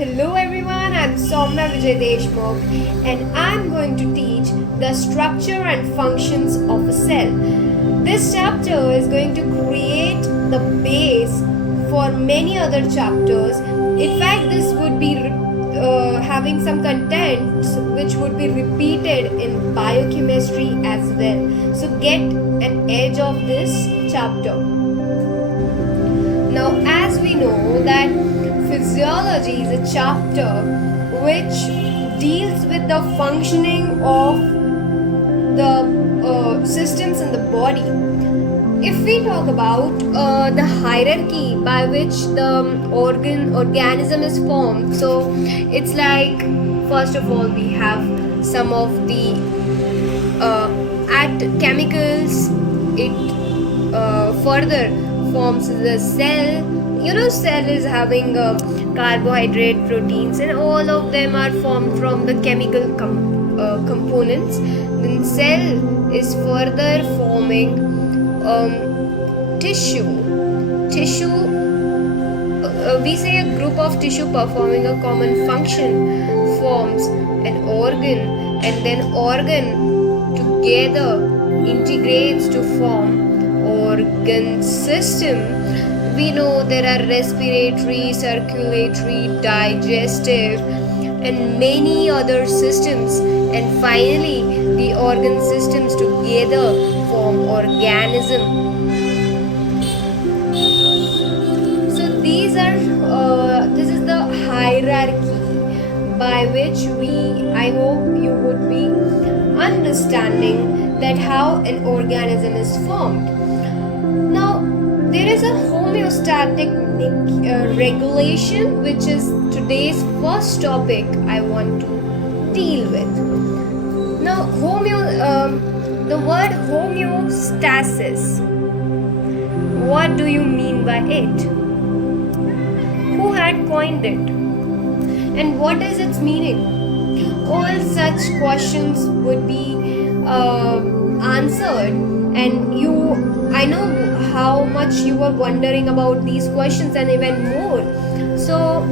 Hello everyone, I'm Somna Vijay Deshmukh and I'm going to teach the structure and functions of a cell. This chapter is going to create the base for many other chapters. In fact, this would be having some content which would be repeated in biochemistry as well. So get an edge of this chapter. Now, as we know that physiology is a chapter which deals with the functioning of the systems in the body. If we talk about the hierarchy by which the organism is formed, so it's like, first of all, we have some of the chemicals. It further forms the cell. Cell is having carbohydrate, proteins, and all of them are formed from the chemical components. Then cell is further forming tissue. We say a group of tissue performing a common function forms an organ, and then organ together integrates to form organ system. We know there are respiratory, circulatory, digestive, and many other systems, and finally the organ systems together form organism. So this is the hierarchy by which I hope you would be understanding that how an organism is formed. Now, there is a homeostatic regulation, which is today's first topic I want to deal with. Now, the word homeostasis, what do you mean by it? Who had coined it? And what is its meaning? All such questions would be answered, and I know how much you were wondering about these questions and even more. So,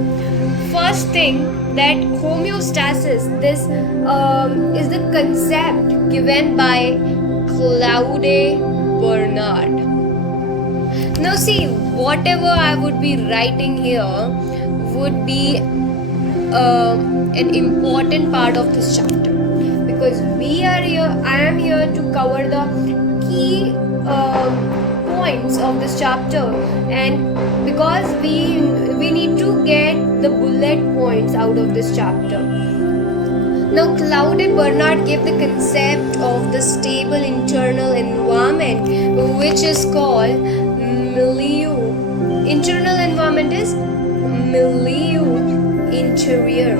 first thing, that homeostasis, this is the concept given by Claude Bernard. Now see, whatever I would be writing here would be an important part of this chapter, because I am here to cover the key points of this chapter, and because we need to get the bullet points out of this chapter. Now, Claude Bernard gave the concept of the stable internal environment, which is called milieu. Internal environment is milieu interior.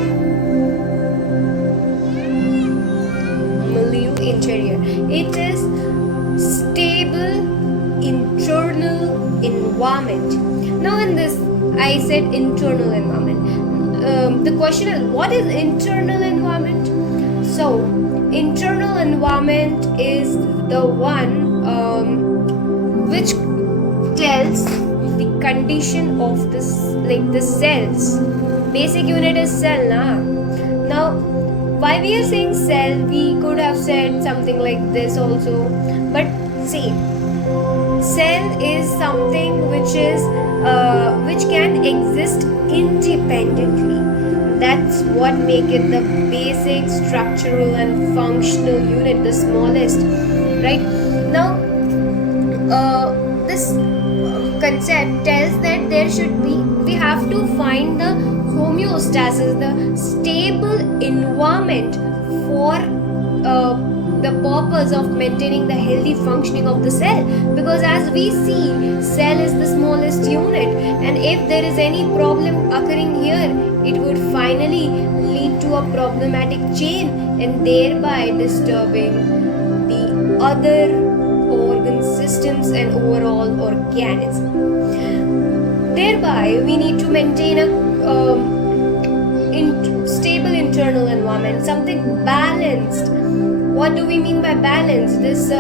Milieu interior. It is stable internal environment. Now in this, I said internal environment. The question is, what is internal environment? So, internal environment is the one which tells the condition of the cells. Basic unit is cell, Now, why we are saying cell, we could have said something like this also, but see, cell is something which can exist independently. That's what make it the basic structural and functional unit, the smallest, right? Now, this concept tells that we have to find the homeostasis, the stable environment for the purpose of maintaining the healthy functioning of the cell, because as we see, cell is the smallest unit, and if there is any problem occurring here, it would finally lead to a problematic chain and thereby disturbing the other organ systems and overall organism. Thereby, we need to maintain a stable internal environment, something balanced. What do we mean by balance? This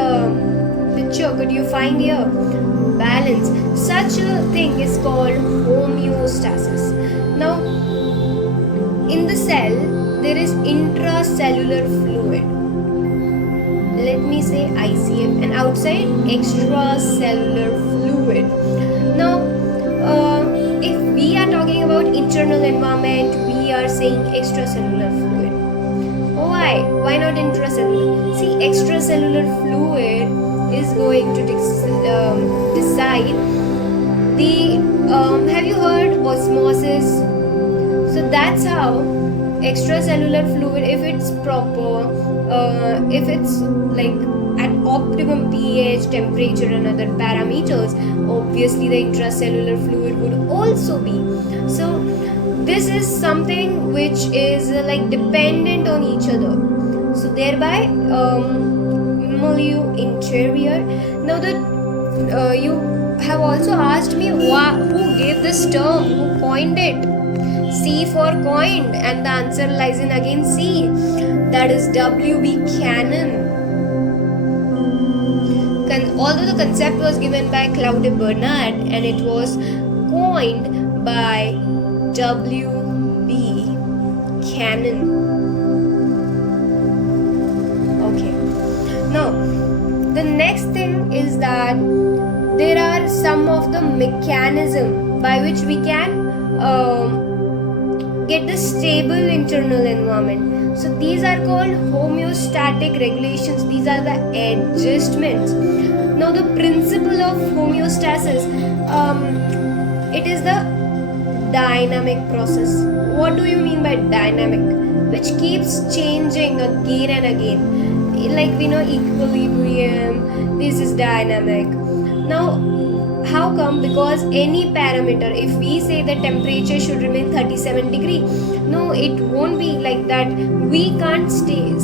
picture, could you find here? Balance. Such a thing is called homeostasis. Now, outside? Extracellular fluid. Now, if we are talking about internal environment, we are saying extracellular fluid. Why? Why not intracellular? See, extracellular fluid is going to decide the. Have you heard osmosis? So that's how extracellular fluid, if it's proper, if it's like at optimum pH, temperature, and other parameters, obviously the intracellular fluid would also be. So this is something which is like dependent on each other. So thereby, milieu interior. Now that you have also asked me who gave this term, who coined it. C for coined, and the answer lies in again C. That is W.B. Cannon. Although the concept was given by Claude Bernard and it was coined by W.B. Cannon. Okay. Now, the next thing is that there are some of the mechanism by which we can get the stable internal environment. So these are called homeostatic regulations. These are the adjustments. Now the principle of homeostasis, it is the dynamic process. What do you mean by dynamic? Which keeps changing again and again. Like we know equilibrium, this is dynamic. Now how come? Because any parameter, if we say the temperature should remain 37 degree, no, it won't be like that. We can't state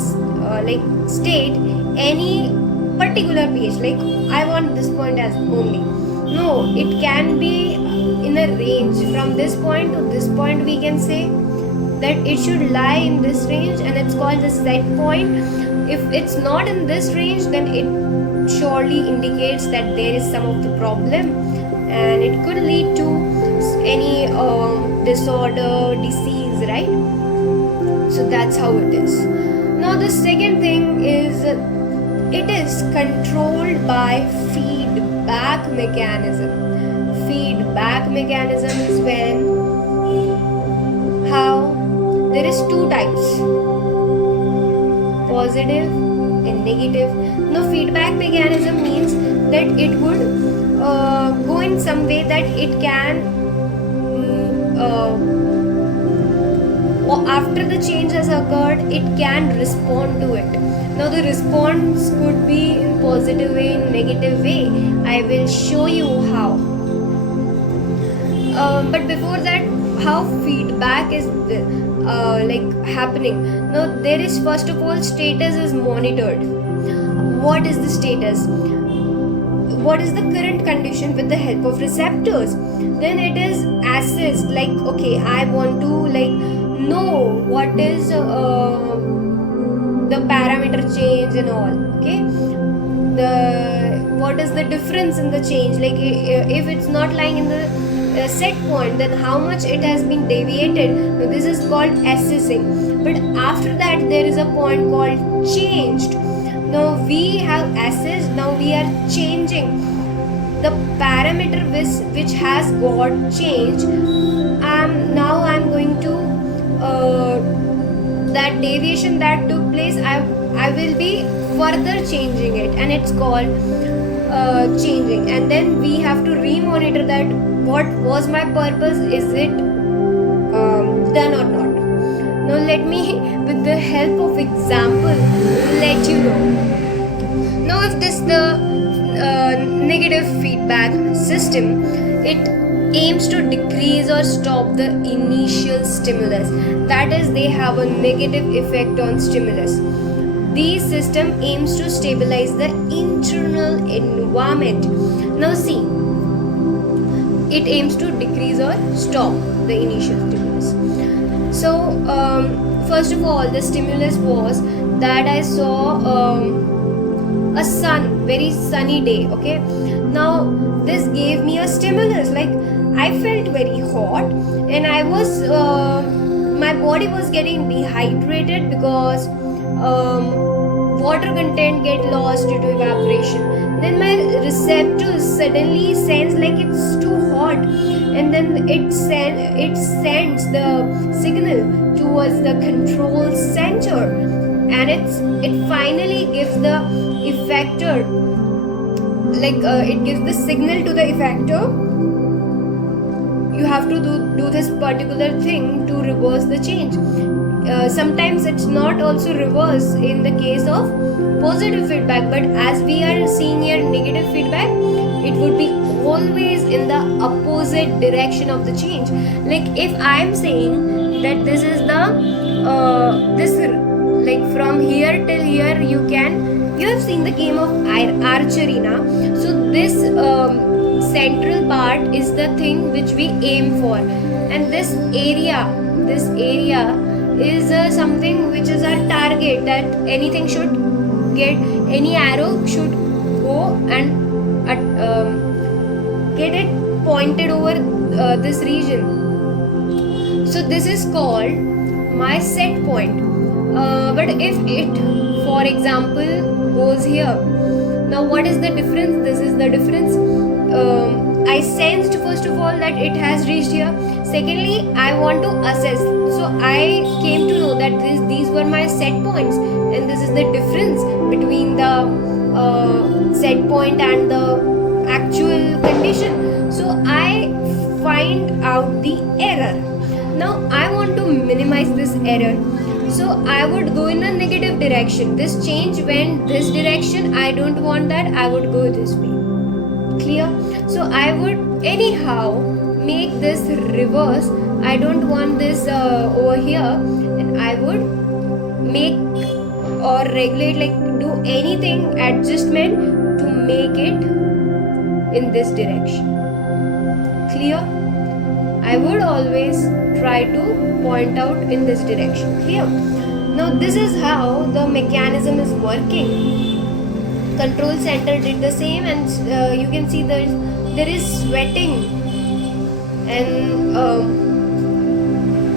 any particular pH, like I want this point as only. No, it can be in a range. From this point to this point, we can say that it should lie in this range, and it's called the set point. If it's not in this range, then it surely indicates that there is some of the problem, and it could lead to any disorder, disease, right? So that's how it is. Now the second thing is, it is controlled by feedback mechanism. Feedback mechanism is when there is two types, positive and negative. Now feedback mechanism means that it would go in some way that it can after the change has occurred, it can respond to it. Now the response could be in positive way, in negative way. I will show you how. But before that, how feedback is happening. Now there is, first of all, status is monitored. What is the status? What is the current condition with the help of receptors? Then it is assessed, like okay, I want to know what is the parameter change and all. Okay, what is the difference in the change? Like if it's not lying in the set point, then how much it has been deviated. Now this is called assessing. But after that, there is a point called changed. Now we have assessed, now we are changing the parameter which has got changed. Now I'm going to that deviation that took place, I will be further changing it, and it's called changing. And then we have to remonitor that what was my purpose, is it done or not. Now let me, with the help of example, let you know. Now if this the negative feedback system, it aims to decrease or stop the initial stimulus. That is, they have a negative effect on stimulus. This system aims to stabilize the internal environment. Now see, it aims to decrease or stop the initial stimulus. So first of all, the stimulus was that I saw a very sunny day. Okay, now this gave me a stimulus, like I felt very hot, and I was my body was getting dehydrated because water content get lost due to evaporation. Then my receptors suddenly sense like it's too hot, and then it sends the signal towards the control center, and it finally gives the effector, it gives the signal to the effector. You have to do this particular thing to reverse the change. Sometimes it's not also reverse in the case of positive feedback, but as we are seeing here negative feedback, it would be always in the opposite direction of the change. Like if I am saying that this is the this like from here till here, you have seen the game of archery now. So this central part is the thing which we aim for, and this area is something which is our target, that anything should get, any arrow should go and get it pointed over this region. So this is called my set point. But if it, for example, goes here, now what is the difference? This is the difference. I sensed first of all that it has reached here. Secondly, I want to assess. So I came to know that these were my set points, and this is the difference between the set point and the actual condition. So I find out the error. Now I want to minimize this error. So I would go in a negative direction. This change went this direction. I don't want that. I would go this way. Clear? So I would anyhow make this reverse. I don't want this over here, and I would make or regulate, like do anything adjustment to make it in this direction. Clear? I would always try to point out in this direction. Clear? Now this is how the mechanism is working. Control center did the same, and you can see there is sweating,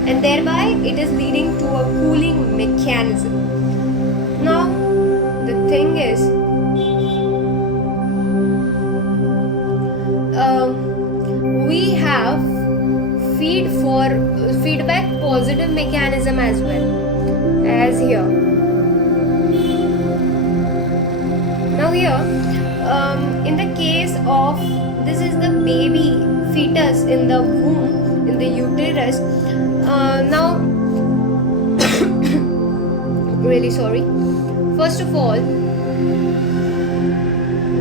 and thereby it is leading to a cooling mechanism. Now the thing is, we have feedback positive mechanism as well as here. Now here, in the case of, this is the baby fetus in the womb, in the uterus. Now, really sorry. First of all,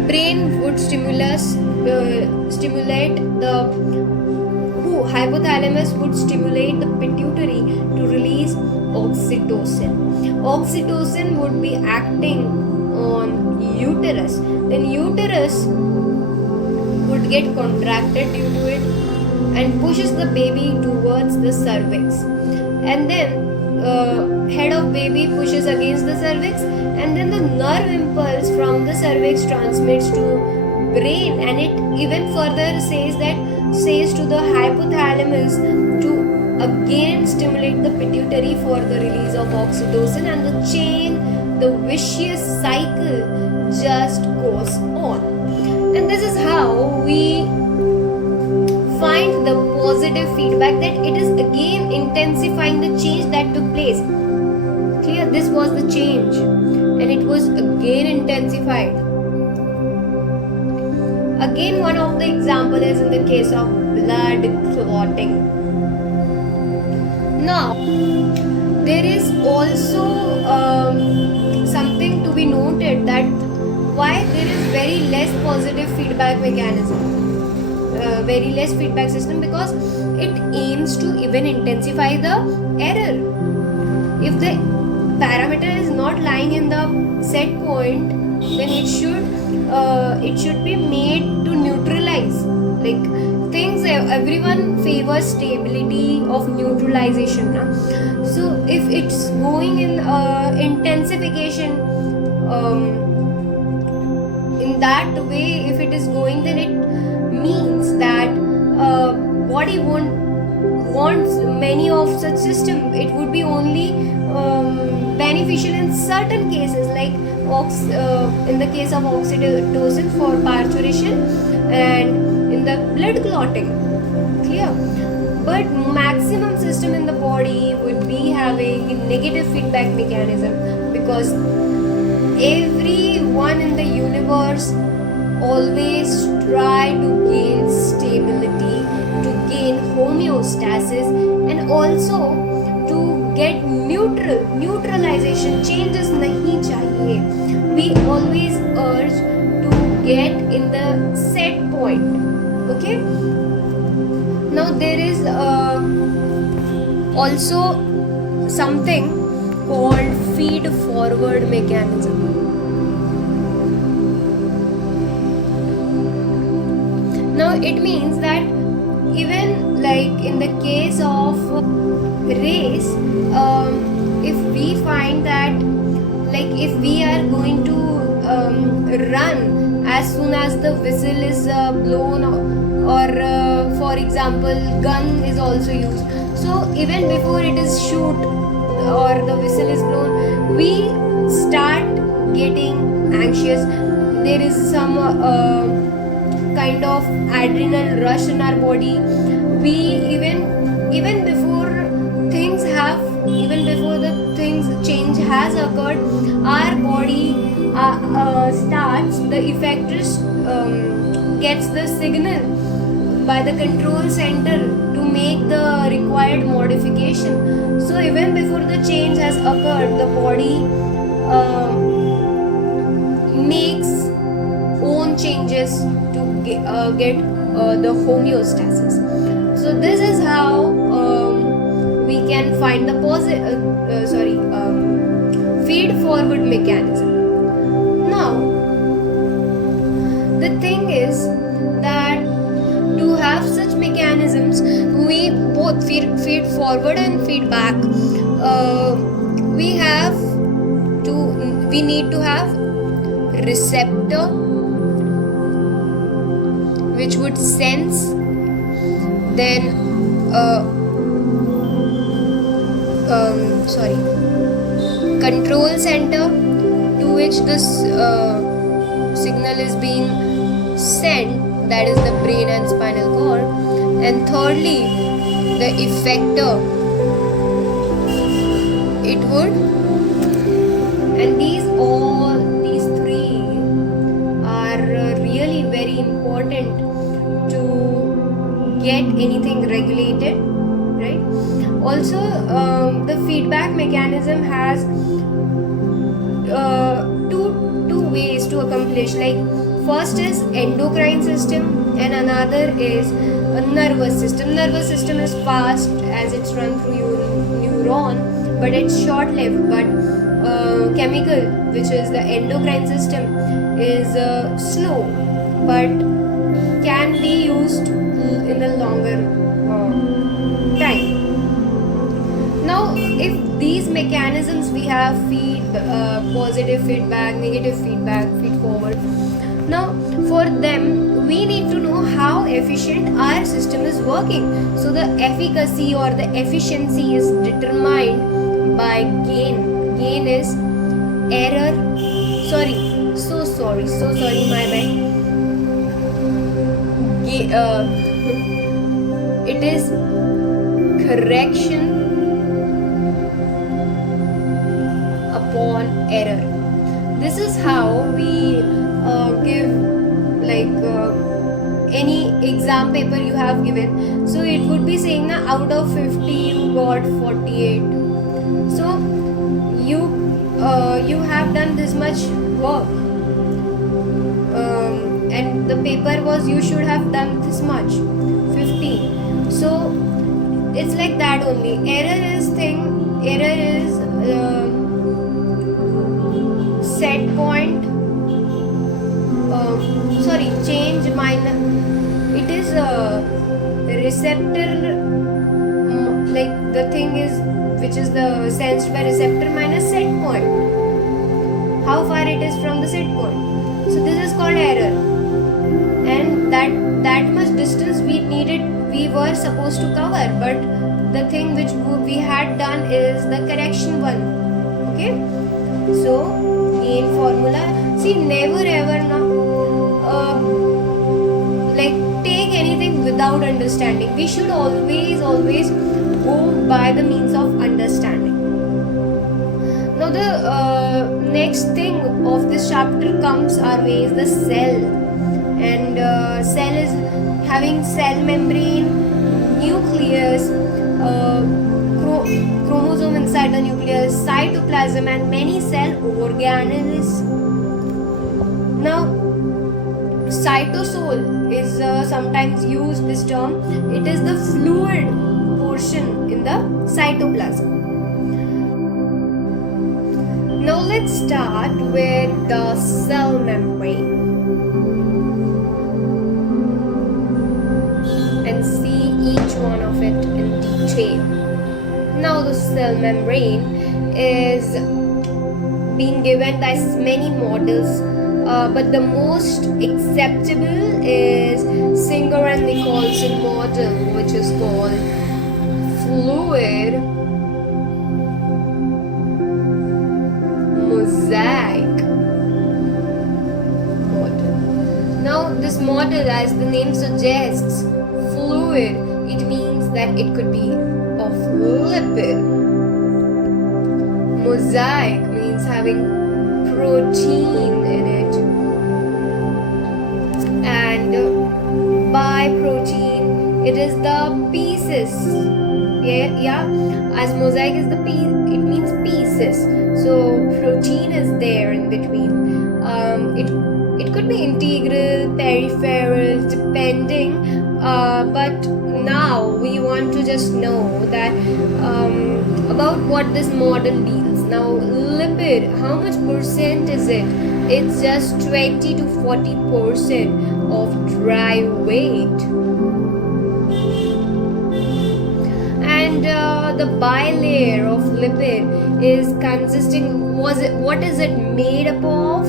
brain would stimulate the hypothalamus would stimulate the pituitary to release oxytocin. Oxytocin would be acting on uterus. Then uterus would get contracted due to it and pushes the baby towards the cervix. And then head of baby pushes against the cervix, and then the nerve impulse from the cervix transmits to brain, and it even further says to the hypothalamus to again stimulate the pituitary for the release of oxytocin, and the vicious cycle just goes on. And this is how we find the positive feedback, that it is again intensifying the change that took place. Clear? This was the change, and it was again intensified. Again, one of the example is in the case of blood clotting. Now, there is also something to be noted, that why there is very less positive feedback mechanism, very less feedback system, because it aims to even intensify the error. If the parameter is not lying in the set point, then it should be made to neutralize. Like things, everyone favors stability of neutralization. So if it's going in intensification, in that way, if it is going, then it means that body won't want many of such system. It would be only beneficial in certain cases, like in the case of oxytocin for parturition and in the blood clotting. Clear? But maximum system in the body would be having a negative feedback mechanism, because everyone in the universe always try to gain stability, to gain homeostasis, and also to get neutralization. Changes nahi chahiye. We always urge to get in the set point. Okay. Now there is also something called feed forward mechanism. Now it means that even like in the case of race, if we find that like if we are going to run as soon as the whistle is blown, or for example gun is also used, so even before it is shoot or the whistle is blown, we start getting anxious. There is some kind of adrenal rush in our body. We even before the things change has occurred, our body starts, the effectors gets the signal by the control center to make the required modification. So even before the change has occurred, the body makes own changes to get the homeostasis. So this is how we can find the feed forward mechanism. Now the thing is that to have such mechanisms, we both feed forward and feed back. We need to have receptor which would sense, then control center to which this signal is being sent, that is the brain and spinal cord, and thirdly the effector. It would, and these three are really very important to get anything regulated, right? Also the feedback mechanism has two ways to accomplish. Like first is endocrine system and another is a nervous system. Nervous system is fast as it's run through your neuron, but it's short lived. But chemical, which is the endocrine system, is slow but can be used in a longer time. Now if these mechanisms we have positive feedback, negative feedback, feed forward. Now for them we need to know how efficient our system is working. So the efficacy or the efficiency is determined by gain. Gain is error. So sorry, my bad. It is correction upon error. This is how we give any exam paper you have given. So it would be saying that out of 50 you got 48. So you have done this much work, and the paper was you should have done this much, 50. So it's like that only. Error is set point, change minus, it is a receptor, like the thing is which is the sensed by receptor minus set point, how far it is from the set point. So this is called error, and that much distance we were supposed to cover, but the thing which we had done is the correction one. Okay, so gain formula. See, never ever now like take anything without understanding. We should always go by the means of understanding. Now the next thing of this chapter comes our way is the cell, and cell is having cell membrane, nucleus, chromosome inside the nucleus, cytoplasm, and many cell organelles. Now cytosol is sometimes used this term. It is the fluid portion in the cytoplasm. Now let's start with the cell membrane and see each one of it in detail. Now the cell membrane is being given by many models, but the most acceptable is Singer and Nicholson model, which is called fluid mosaic model. Now this model, as the name suggests, fluid, it means that it could be of lipid. Mosaic means having protein in it, and by protein it is the pieces. Yeah, as mosaic is the piece, it means pieces, so protein is there in between. It could be integral, peripheral, depending, but now we want to just know that about what this model deals. Now lipid, how much percent is it? It's just 20 to 40% of dry weight. And the bilayer of lipid is consisting, what is it made up of?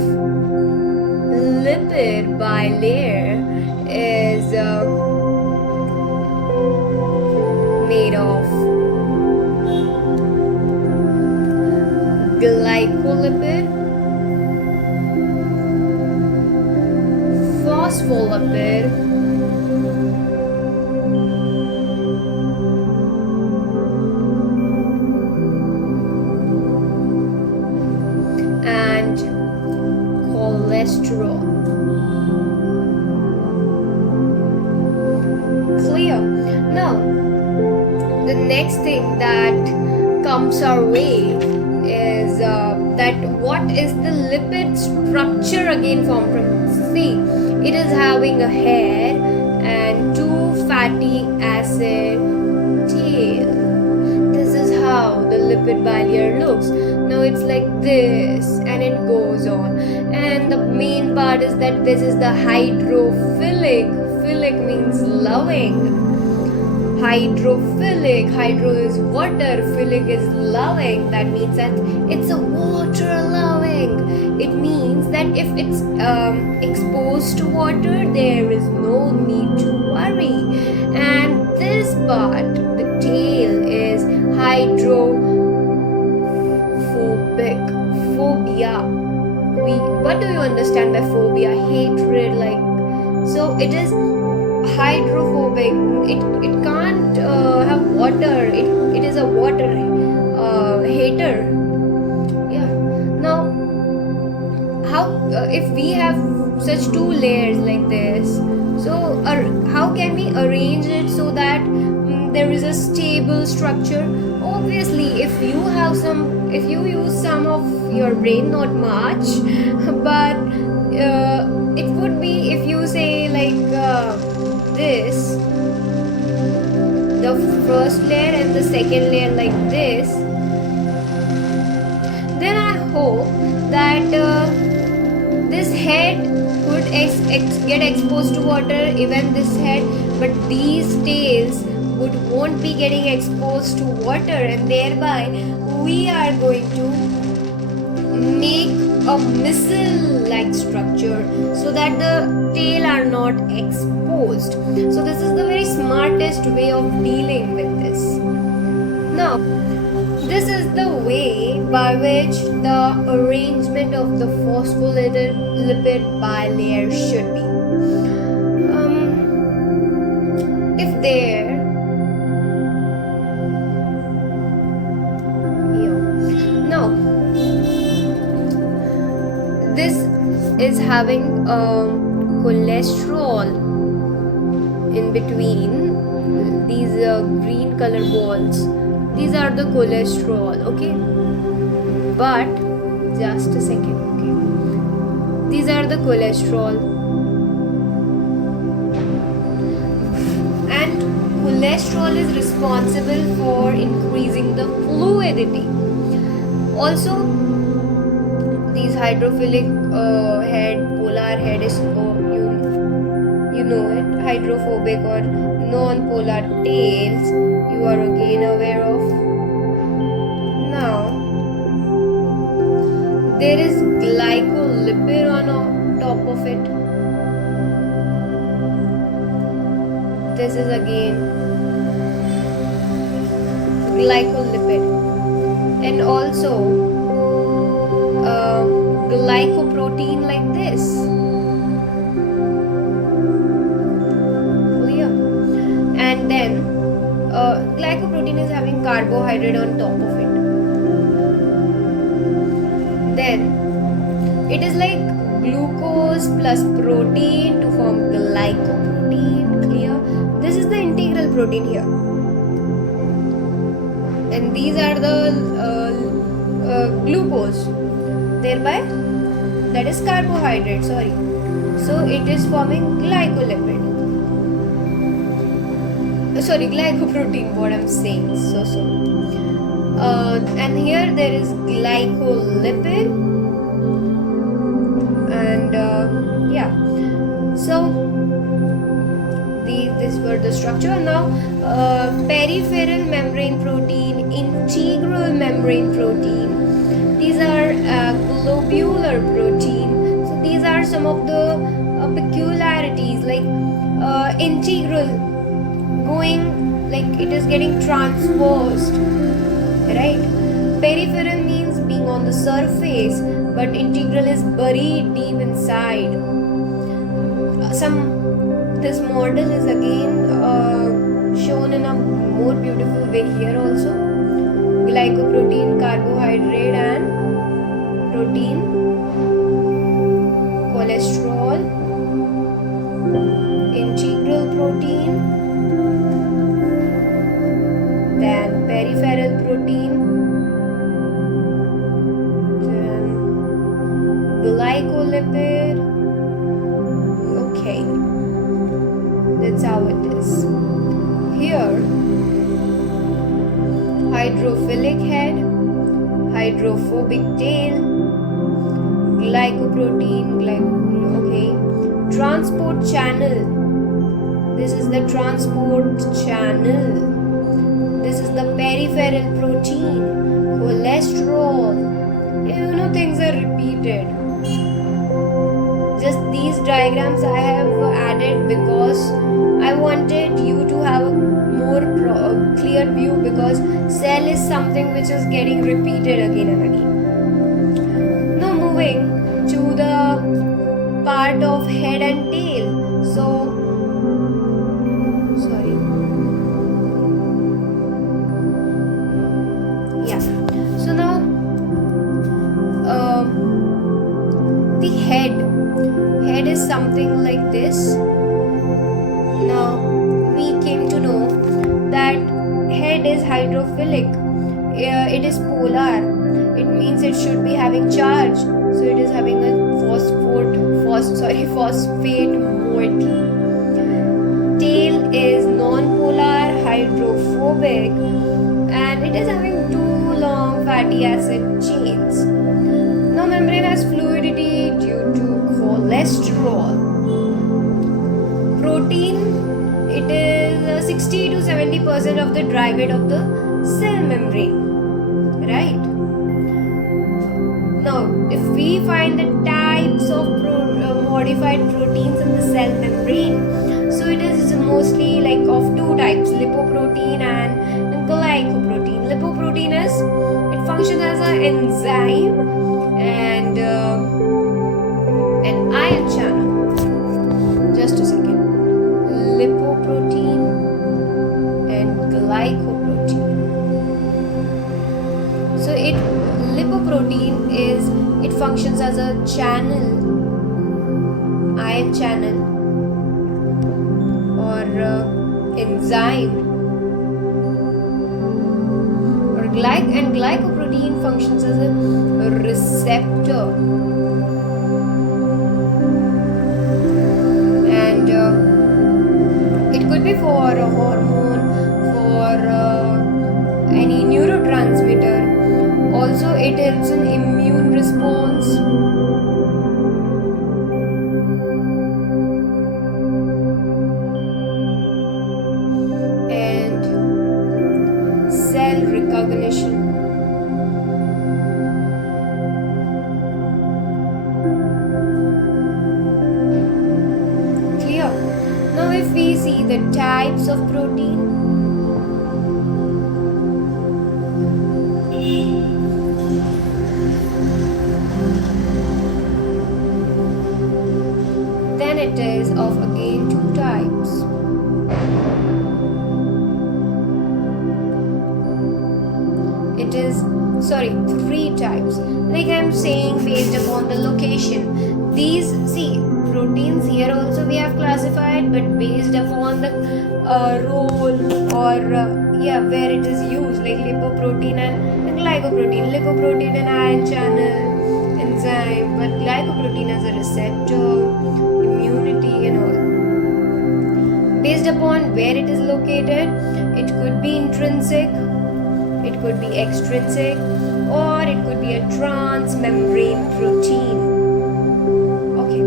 Lipid bilayer is made of glycolipid, phospholipid, and cholesterol. Clear? Now, the next thing that comes our way is that what is the lipid structure again formed from? See, it is having a head and two fatty acid tail. This is how the lipid bilayer looks. Now it's like this and it goes on, and the main part is that this is the hydrophilic. Philic means loving. Hydrophilic, hydro is water, philic is loving. That means that it's a water loving. It means that if it's exposed to water, there is no need to worry. And this part, the tail, is hydrophobic. Phobia. What do you understand by phobia? Hatred, like. So it is hydrophobic. It can't have water. It is a water hater. Yeah. Now, how if we have such two layers like this, so how can we arrange it so that there is a stable structure? Obviously, if you use some of your brain, not much, but it would be if you say like this, the first layer and the second layer like this, then I hope that this head could get exposed to water, even this head, but these tails won't be getting exposed to water, and thereby we are going to make a missile-like structure so that the tail are not exposed. So this is the very smartest way of dealing with this. Now, this is the way by which the arrangement of the phospholipid bilayer should be. If there, now this is having cholesterol in between these green color balls. These are the cholesterol, okay? But just a second, okay? These are the cholesterol, and cholesterol is responsible for increasing the fluidity. Also, these hydrophilic head, polar head is you know it, hydrophobic or non-polar tails, you are again aware of. Now, there is glycolipid on top of it. This is again glycolipid, and also glycoprotein like this. Clear? And then glycoprotein is having carbohydrate on top of it. Then it is like glucose plus protein to form glycoprotein. Clear? This is the integral protein here, and these are the glucose, thereby that is carbohydrate, sorry. So it is forming glycolipid, sorry, glycoprotein, what I'm saying, so and here there is glycolipid, and yeah, so these were the structure. Now peripheral membrane protein, integral membrane protein, these are globular protein. So these are some of the peculiarities, like integral, going like it is getting transversed, right? Peripheral means being on the surface, but integral is buried deep inside. This model is again shown in a more beautiful way here also. Glycoprotein, carbohydrate and protein, cholesterol, integral protein, then peripheral protein, then glycolipid. Okay, that's how it is. Here, hydrophilic head, hydrophobic tail, glycoprotein, okay, transport channel. This is the transport channel. This is the peripheral protein, cholesterol. You know, things are repeated. Just these diagrams I have added because I wanted you to have a more clear view, because cell is something which is getting repeated again and again. Now moving to the part of head and tail. So, sorry. Yeah. So now the head is something like this. Now we came to know that head is hydrophilic, it is polar, it means it should be having charge, so it is having a phosphate moiety. Tail is non-polar, hydrophobic, and it is having two long fatty acid chains. Now membrane has fluidity due to cholesterol. Protein, it is 60 to 70% of the dry weight of the cell membrane, right? Now, if we find the types of modified proteins in the cell membrane, so it is mostly like of two types, lipoprotein and glycoprotein. lipoprotein is, it functions as an enzyme and an ion channel. Just a second. Lipoprotein and glycoprotein. So lipoprotein it functions as a channel, ion channel, or enzyme, or and glycoprotein functions as a receptor, and it could be for a hormone, for any neurotransmitter. Also, it helps in immune response. And cell recognition. Clear? Now, if we see the types of protein, then it is of again two types. It is, sorry, three types. Like I'm saying, based upon the location. These, see, proteins here also we have classified, but based upon the role or where it is used, like lipoprotein and glycoprotein. Lipoprotein and ion channel, enzyme, but glycoprotein as a receptor, immunity and all. Based upon where it is located, it could be intrinsic, it could be extrinsic, or it could be a transmembrane protein. Okay,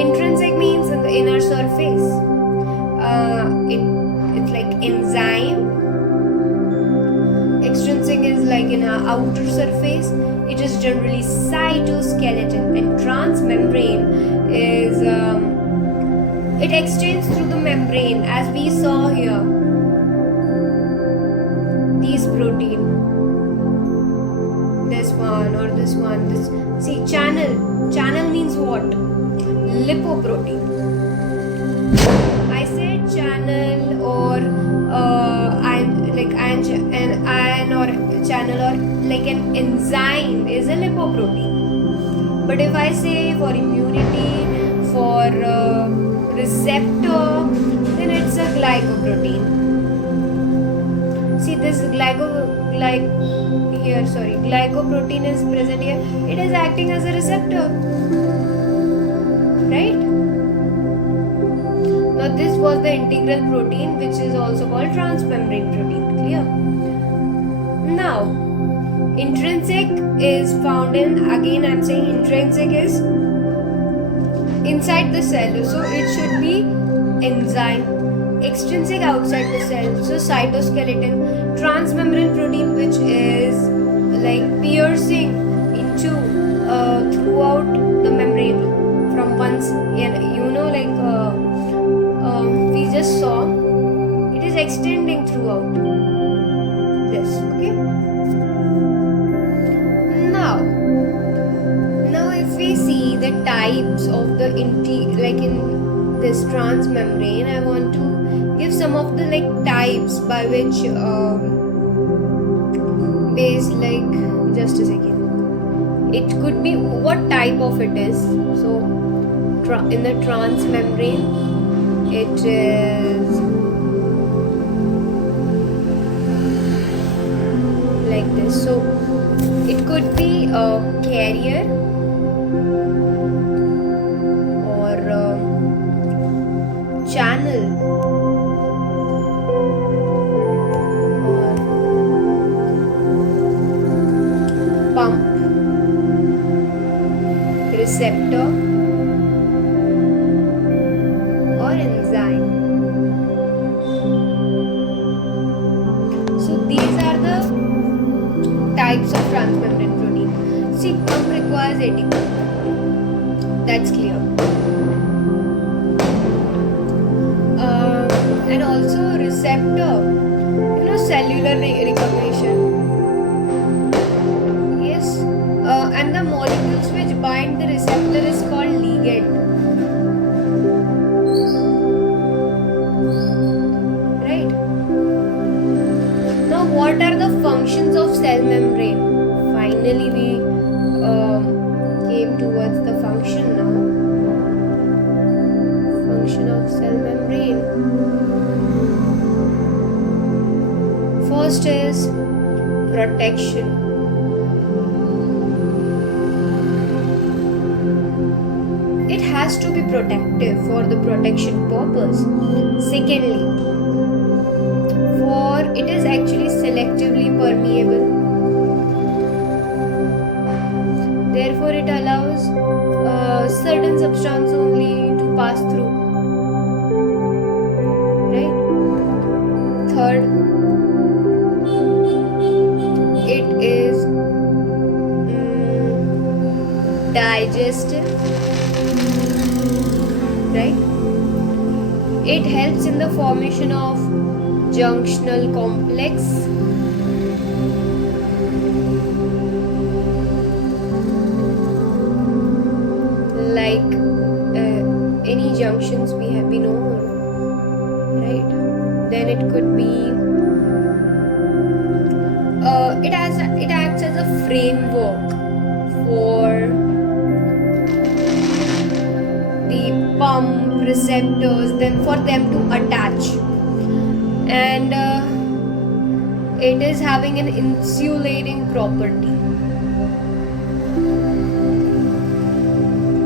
intrinsic means in the inner surface. It's like enzyme. Extrinsic is like in our outer surface. It is generally cytoskeleton, and transmembrane is it extends through the membrane, as we saw here. These protein, this one or this one, this. See, channel means what? Lipoprotein. I said channel or ion or channel or like an enzyme is a lipoprotein. But if I say for immunity, for receptor, then it's a glycoprotein. See, this glycoprotein is present here. It is acting as a receptor, right? Now this was the integral protein, which is also called transmembrane protein. Clear? Now, intrinsic is found in, again I'm saying intrinsic is inside the cell, so it should be enzyme. Extrinsic outside the cell, so cytoskeleton. Transmembrane protein, which is like piercing into throughout the membrane from once, we just saw it is extending throughout this. Okay, now if we see the types of the in this transmembrane, I want to give some of the types by which just a second, it could be what type of it is. So in the transmembrane, it is like this. So it could be a carrier or channel or pump, receptor or enzyme. So these are the types of transmembrane protein. See, pump requires ATP. That's clear. And also receptor, cellular recognition. protection. It has to be protective for the protection purpose. Secondly, for it is actually selectively permeable. Therefore, it allows certain substance only to pass through. Right? Third, it is digestive. Right? It helps in the formation of junctional complex. Like any junctions we know, right? Then it could be it acts as a framework for the pump receptors, then for them to attach, and it is having an insulating property.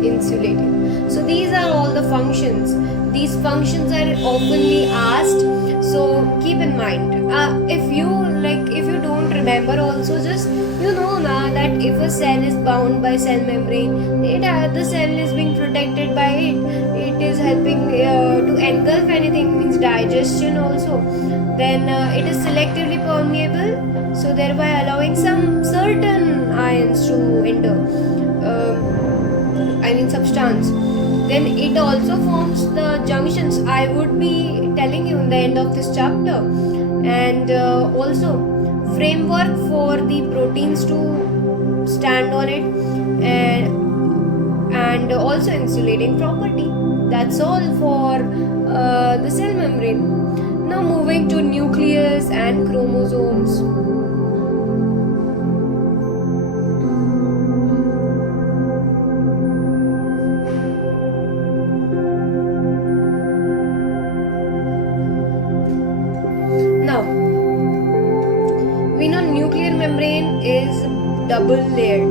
Insulating. So these are all the functions. These functions are oftenly asked. So keep in mind. If you don't remember, also just that if a cell is bound by cell membrane, the cell is being protected by it. It is helping to engulf anything, means digestion also. Then it is selectively permeable, so thereby allowing some certain ions to enter. Substance. Then it also forms the junctions. I would be telling you in the end of this chapter, and also framework for the proteins to stand on it, and also insulating property. That's all for the cell membrane. Now moving to nucleus and chromosomes. Double layered,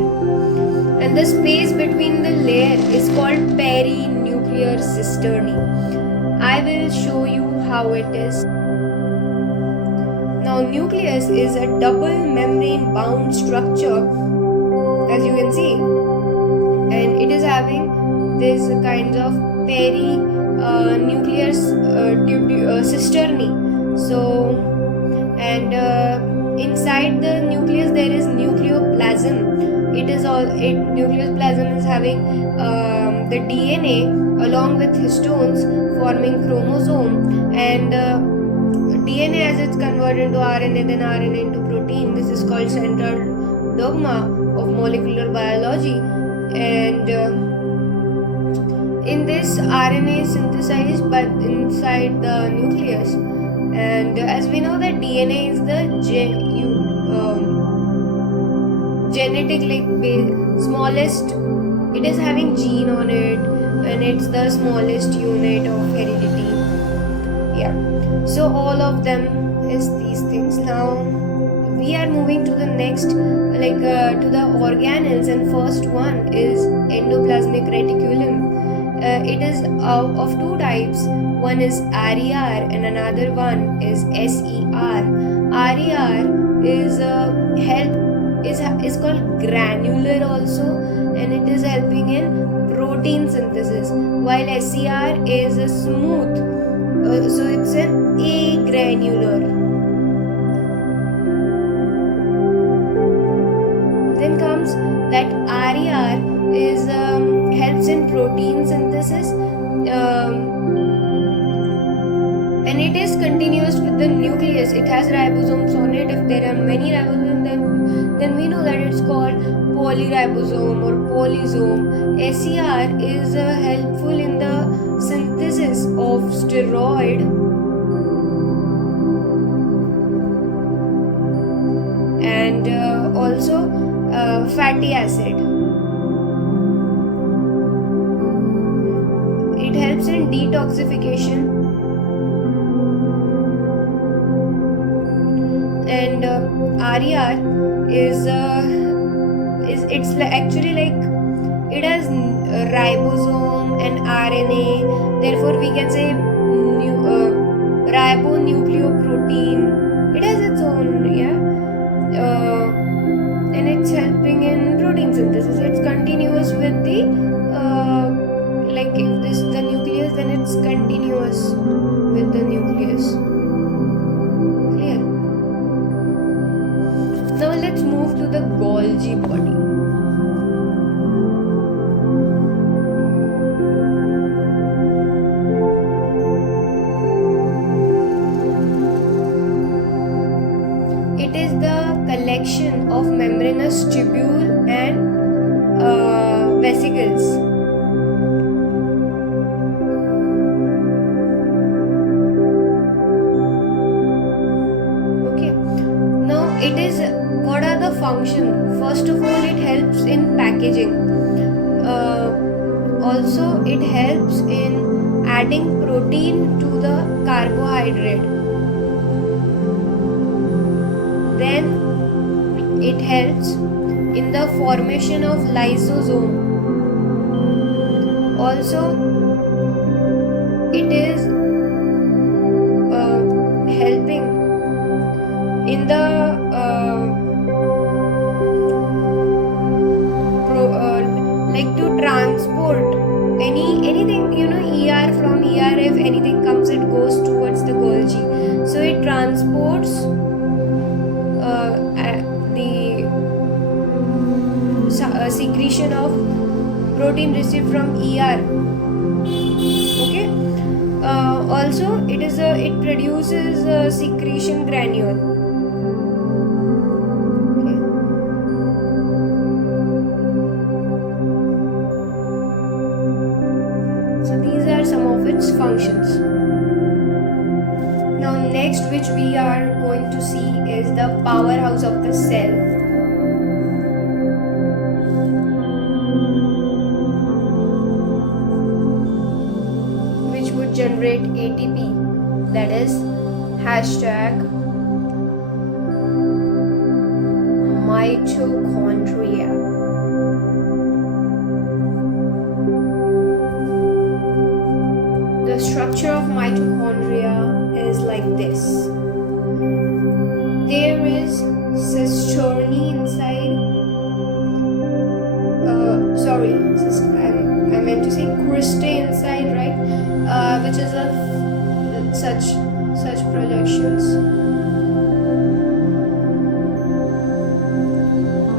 and the space between the layer is called perinuclear cisternae. I will show you how it is. Now, nucleus is a double membrane bound structure, as you can see, and it is having this kind of perinuclear cisternae. So, and inside the nucleus there is nucleoplasm. Nucleoplasm is having the DNA along with histones forming chromosome, and DNA as it's converted into RNA, then RNA into protein. This is called central dogma of molecular biology, and in this RNA is synthesized but inside the nucleus. And as we know that DNA is the genetic smallest, it is having gene on it, and it's the smallest unit of heredity. Yeah, so all of them is these things. Now we are moving to the next, to the organelles, and first one is endoplasmic reticulum. It is of two types. One is RER and another one is SER. RER is called granular also, and it is helping in protein synthesis, while SER is a smooth, so it's an agranular. Then comes that RER is helps in protein synthesis, and it is continuous with the nucleus. It has ribosomes on it. If there are many ribosomes, then we know that it's called polyribosome or polysome. SER is helpful in the synthesis of steroid and also fatty acid. It helps in detoxification, and RER is actually like it has ribosome and RNA. Therefore, we can say ribonucleoprotein. It has its own, and it's helping in protein synthesis. It's continuous with the like if this the nucleus, then it's continuous with the nucleus. Clear? Now let's move to the Golgi body. It is the collection of membranous tubule and vesicles. Okay. Now it is, what are the functions? First of all, it helps in packaging. Also, it helps in adding protein to the carbohydrate. Then it helps in the formation of lysosome. Also, it is helping in the like to transport anything, ER from ER. If anything comes, it goes towards the Golgi. So it transports the secretion of protein received from ER. Okay. Also, it produces a secretion granule. Okay. So these are some of its functions. Now next, which we are going to see, is the powerhouse of the cell. Which would generate ATP, that is #mitochondria. The structure of mitochondria is like this. There is cisternae inside. I meant to say cristae inside, right? Which is of such projections.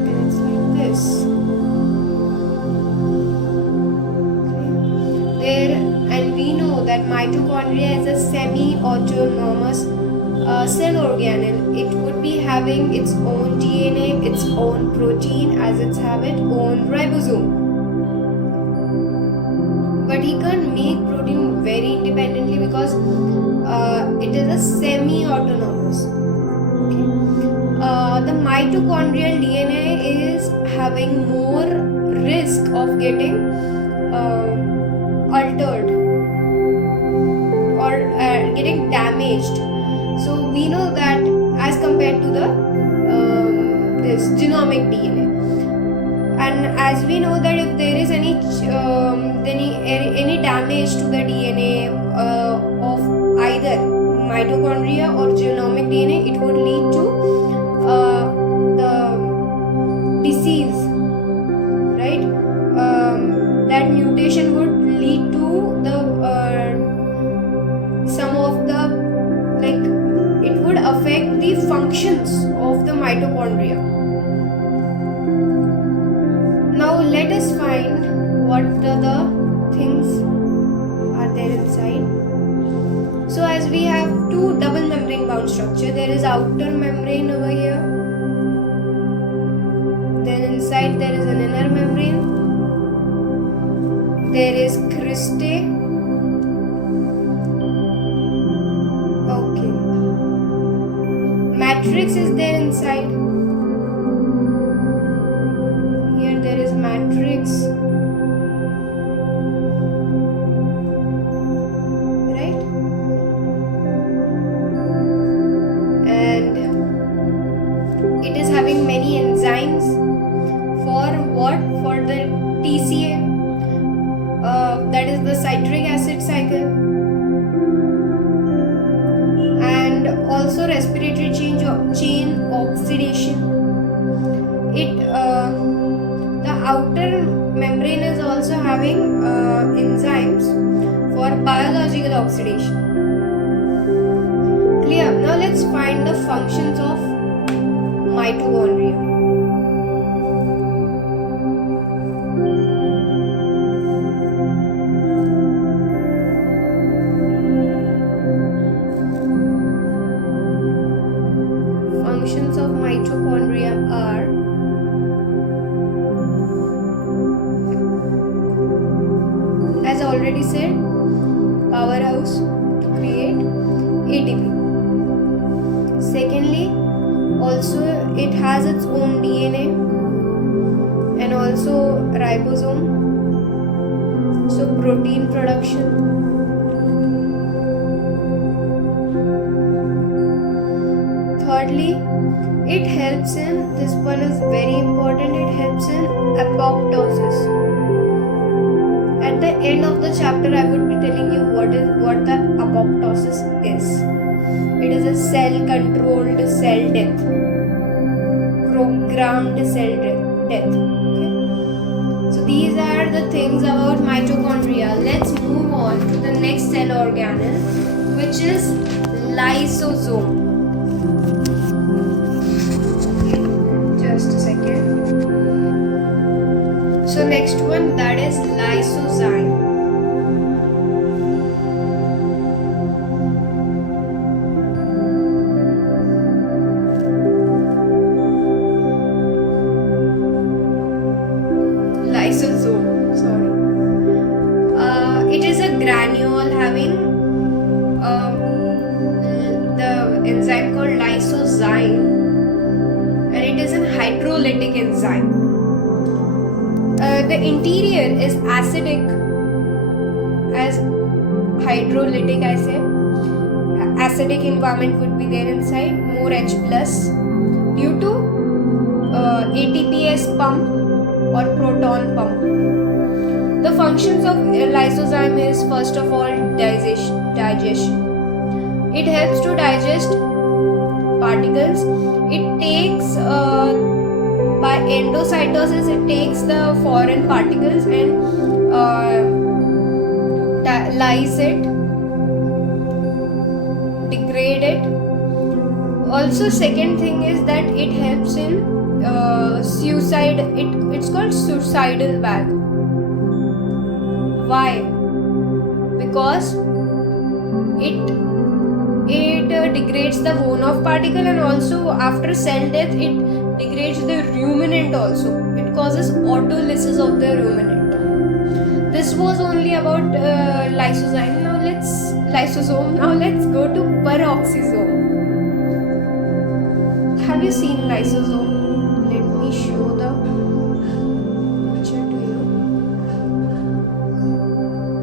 And it's like this. Okay. And we know that mitochondria is a semi-autonomous cell organelle. It would be having its own DNA, its own protein, as it's have its own ribosome. But he can't make protein very independently because it is a semi-autonomous. Okay. The mitochondrial DNA is having more risk of getting altered or getting damaged. So we know that as compared to the this genomic DNA. And as we know that if there is any damage to the DNA of either mitochondria or genomic DNA, it would lead to the disease, right? That mutation would lead to the some of the, like, it would affect the functions of the mitochondria. Now let us find what the things are there inside. So as we have two double membrane bound structure, there is outer membrane over here, then inside there is an inner membrane, there is cristae. Okay, matrix is there inside. Here there is matrix, right? And it is having many the enzymes for what? For the TCA, that is the citric acid cycle, and also respiratory chain oxidation. The outer membrane is also having enzymes for biological oxidation. Clear? Now let's find the functions of mitochondria. Functions of mitochondria are as already said, powerhouse to create ATP. Secondly, also it has its own DNA and also ribosome, so protein production. Thirdly, it helps in, this one is very important, it helps in apoptosis. At the end of the chapter, I would be telling you what the apoptosis is. It is a cell-controlled cell death, programmed cell death. Okay? So these are the things about mitochondria. Let's move on to the next cell organelle, which is lysosome. Just a second. So next one, that is lysozyme. Lysosome, sorry. It is a granule having the enzyme called lysozyme, and it is a hydrolytic enzyme. The interior is acidic as hydrolytic, I say. Acidic environment would be there inside, more H plus due to ATPase pump or proton pump. The functions of lysozyme is first of all digestion. It helps to digest particles. It takes by endocytosis, it takes the foreign particles and lyse it, degrade it. Also, second thing is that it helps in suicide. It's called suicidal bag. Why? Because it degrades the von-Hoff particle, and also after cell death it degrades the ruminant also. It causes autolysis of the ruminant. This was only about lysosome. Now let's go to peroxisome. Have you seen lysosome? Let me show the picture to you.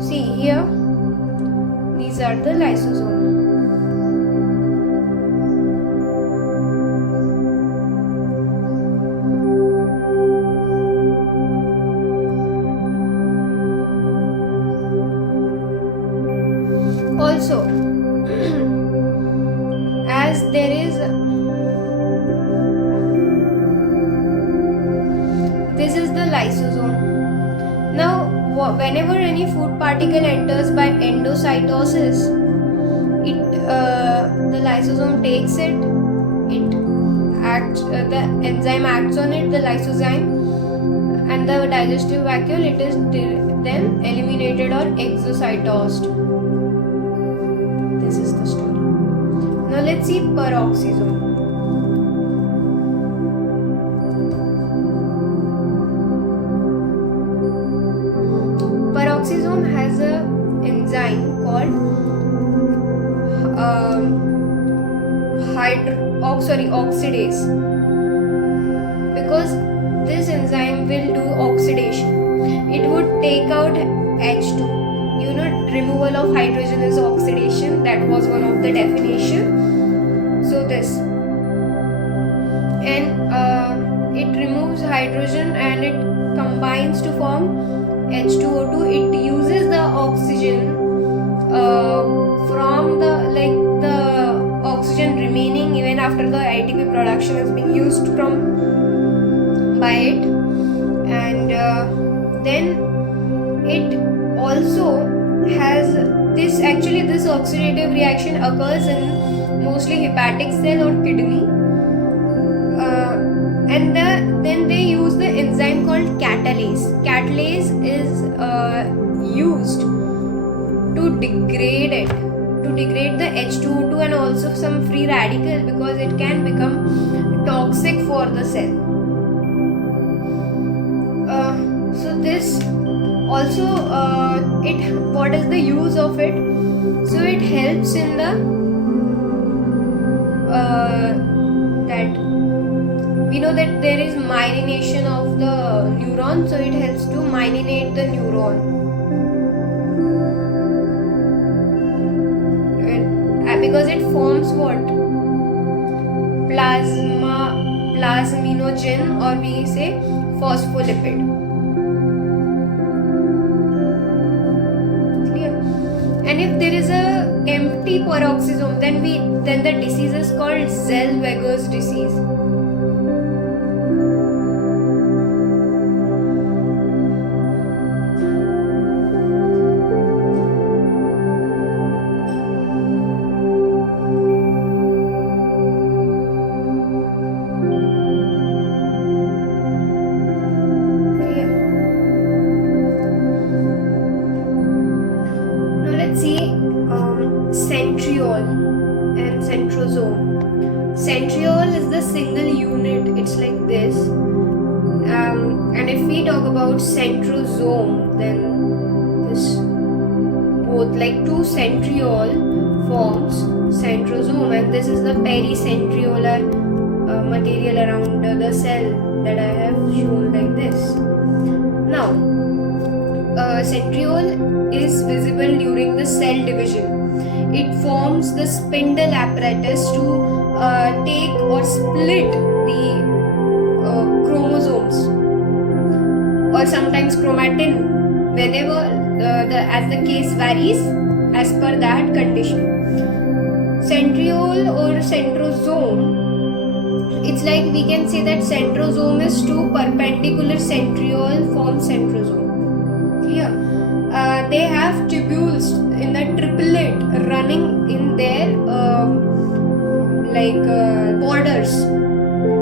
See here, these are the lysosome. Also, as there is, this is the lysosome. Now, whenever any food particle enters by endocytosis, the lysosome takes it. The enzyme acts on it, the lysozyme, and the digestive vacuole. It is then eliminated or exocytosed. This is the story. Now let's see peroxisome. Peroxisome has a enzyme called oxidase, because this enzyme will do oxidation. It would take out H2. Removal of hydrogen is oxidation. That was one of the definition. So this, and it removes hydrogen and it combines to form H2O2. It uses the oxygen from the oxygen remaining even after the ATP production has been used from by it, and then it also has this oxidative reaction occurs in mostly hepatic cell or kidney, and then they use the enzyme called catalase. Catalase is used to degrade the H2O2 and also some free radical, because it can become toxic for the cell. So this also what is the use of it? So it helps in the that we know that there is myelination of the neuron, so it helps to myelinate the neuron. Because it forms what? Plasminogen, or we say phospholipid. Clear? And if there is a empty peroxisome, then the disease is called Zellweger's disease. Centriole and centrosome. Centriole is the single unit, it's like this. And if we talk about centrosome, then this both like two centriole forms centrosome, and this is the pericentriolar material around the cell that I have shown like this. Now, centriole is visible during the cell division. It forms the spindle apparatus to take or split the chromosomes or sometimes chromatin, whenever as the case varies as per that condition. Centriole or centrosome, it's like we can say that centrosome is two perpendicular centriole form centrosome. Here they have tubules in the triplet running in their borders,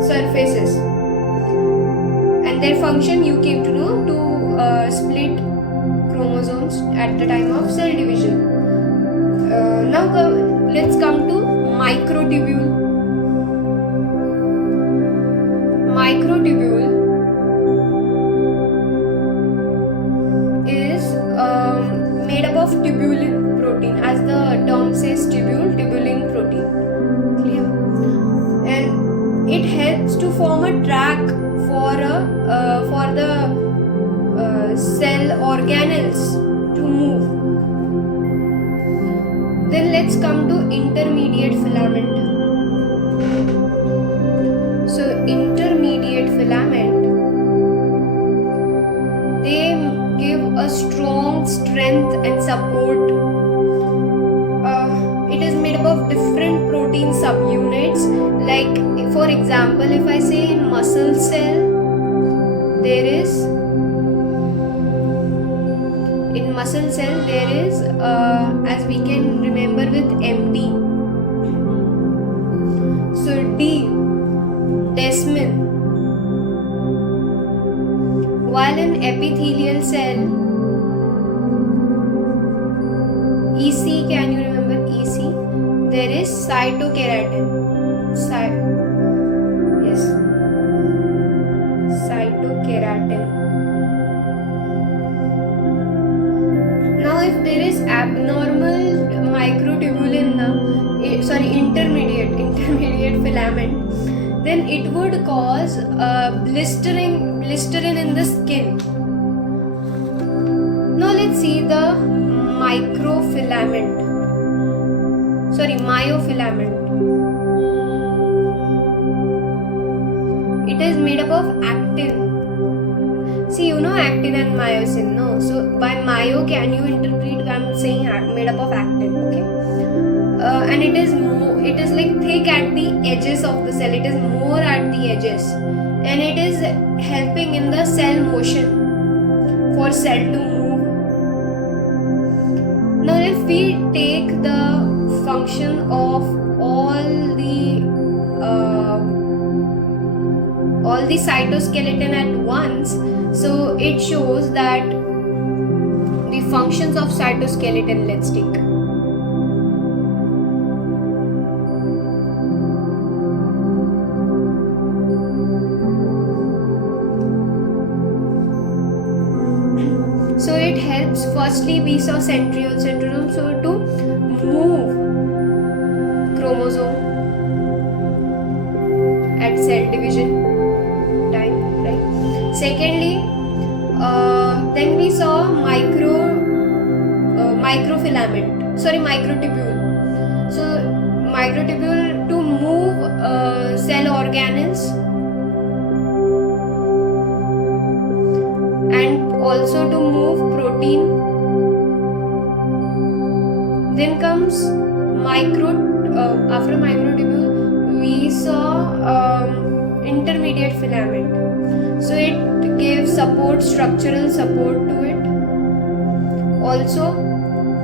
surfaces, and their function you came to know to split chromosomes at the time of cell division. Now let's come to microtubule. Microtubule is made up of tubulin protein, as the term says, tubulin protein. Clear? And it helps to form a track for the cell organelles to move. Then let's come to intermediate filament. So intermediate filament, they give a strong strength and support. It is made up of different protein subunits. Like for example, if I say in muscle cell, there is as we can remember with MD. So D, desmin. While in epithelial cell, EC, can you remember EC? There is cytokeratin. Cytokeratin. Now if there is abnormal intermediate filament, then it would cause blistering in the skin. Now let's see the myofilament. It it is made up of actin. See, you know actin and myosin, no? So by myo, can you interpret? I'm saying made up of actin, okay? And it is like thick at the edges of the cell. It is more at the edges, and it is helping in the cell motion for cell to move. Now, if we take the function of all the cytoskeleton at once, so it shows that the functions of cytoskeleton, let's take. So it helps, firstly we saw centriole, so to move chromosome at cell division time, right? Secondly, then we saw microtubule. So microtubule to move cell organelles, and also to move protein. Then comes after microtubule we saw intermediate filament. So it gives structural support to it, also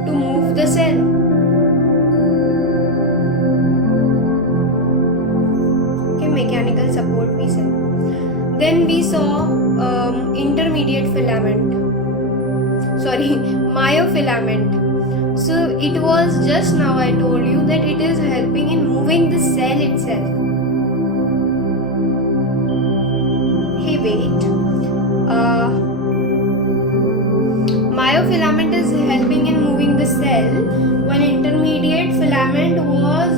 to move the cell. Okay, mechanical support we said. Then we saw myofilament. So it was just now I told you that it is helping in moving the cell itself. Hey, wait. Myofilament is helping in moving the cell, while intermediate filament was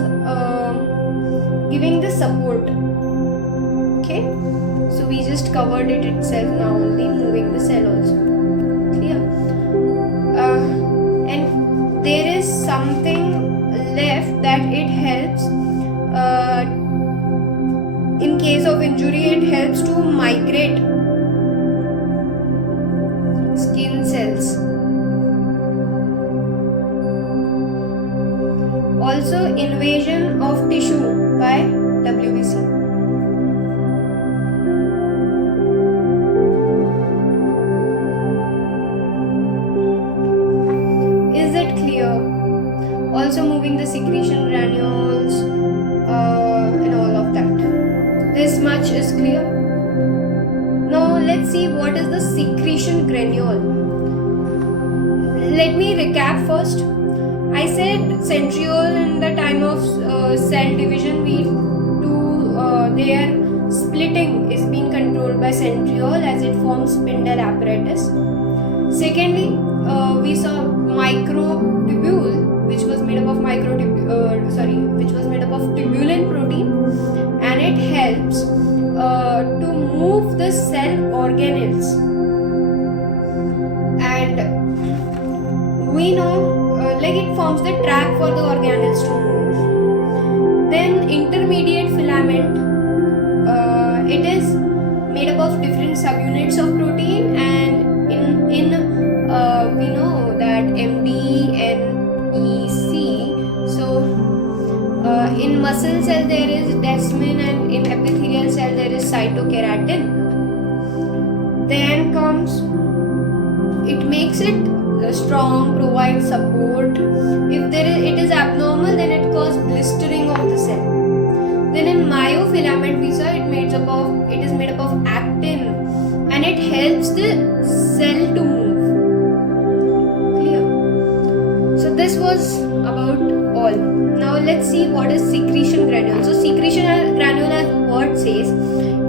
giving the support. Okay, so we just covered it itself, now only moving the cell also. Clear? And there is something left that it helps in case of injury. It helps to migrate skin cells. Also invasion of tissue by WBC. Also moving the secretion granules and all of that. This much is clear. Now let's see what is the secretion granule. Let me recap first. I said centriole in the time of cell division, their splitting is being controlled by centriole as it forms spindle apparatus. Secondly, we saw microtubule, which was made up of tubulin protein, and it helps to move the cell organelles. And we know it forms the track for the organelles to move. Then intermediate filament, it is made up of different subunits of protein, and in we know that MD and EC. So in muscle cell there is desmin, and in epithelial cell there is cytokeratin. Then comes, it makes it strong, provides support. If it is abnormal, then it causes blistering of the cell. Then in myofilament we saw it is made up of actin, and it helps the cell to move. Clear? So this was about all. Now let's see what is secretion granule. So secretion granule, as the word says,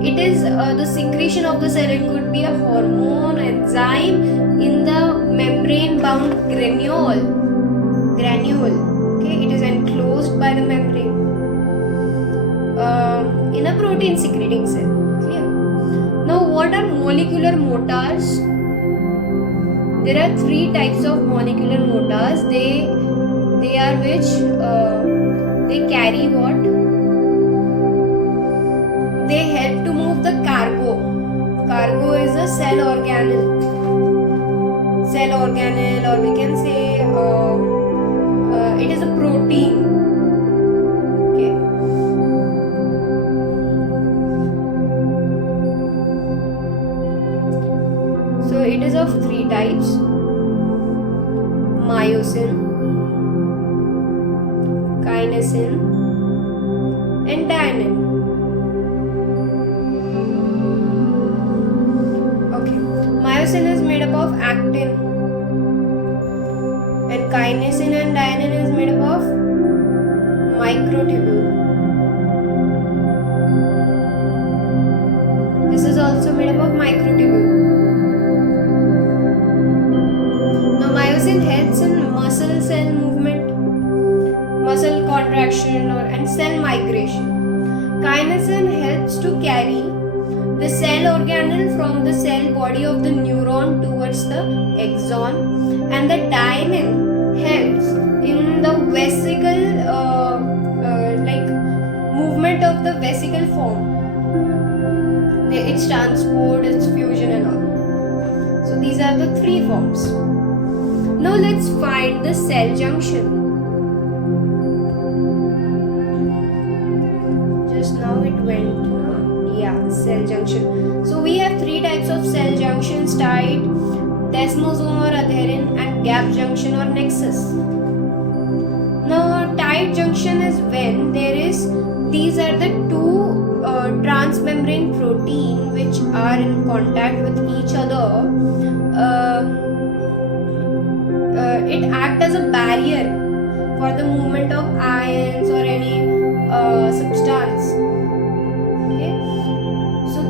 it is the secretion of the cell. It could be a hormone, enzyme in the membrane bound granule. Okay, it is enclosed by the membrane in a protein secreting cell. Clear? Now what are molecular motors? There are 3 types of molecular motors. They are which they carry what? They help to move the the cell organelle. Cell organelle, or we can say it is a protein. Okay. So it is of three types: myosin, kinesin, and dynein. Okay, myosin is made up of actin, and kinesin and dynein is made up of microtubule. This is also made up of microtubule. Now myosin helps in muscle cell movement, muscle contraction and cell migration. Kinesin helps to carry the cell organelle from the cell body of the neuron towards the axon, and the dynein helps in the vesicle like movement of the vesicle form, its transport, its fusion and all. So these are the three forms. Now let's find the cell junction. Just now it went, cell junction. So we have three types of cell junctions: tight, desmosome or adherent, and gap junction or nexus. Now tight junction is when these are the two transmembrane protein which are in contact with each other. It acts as a barrier for the movement of ions or any substance. Okay, so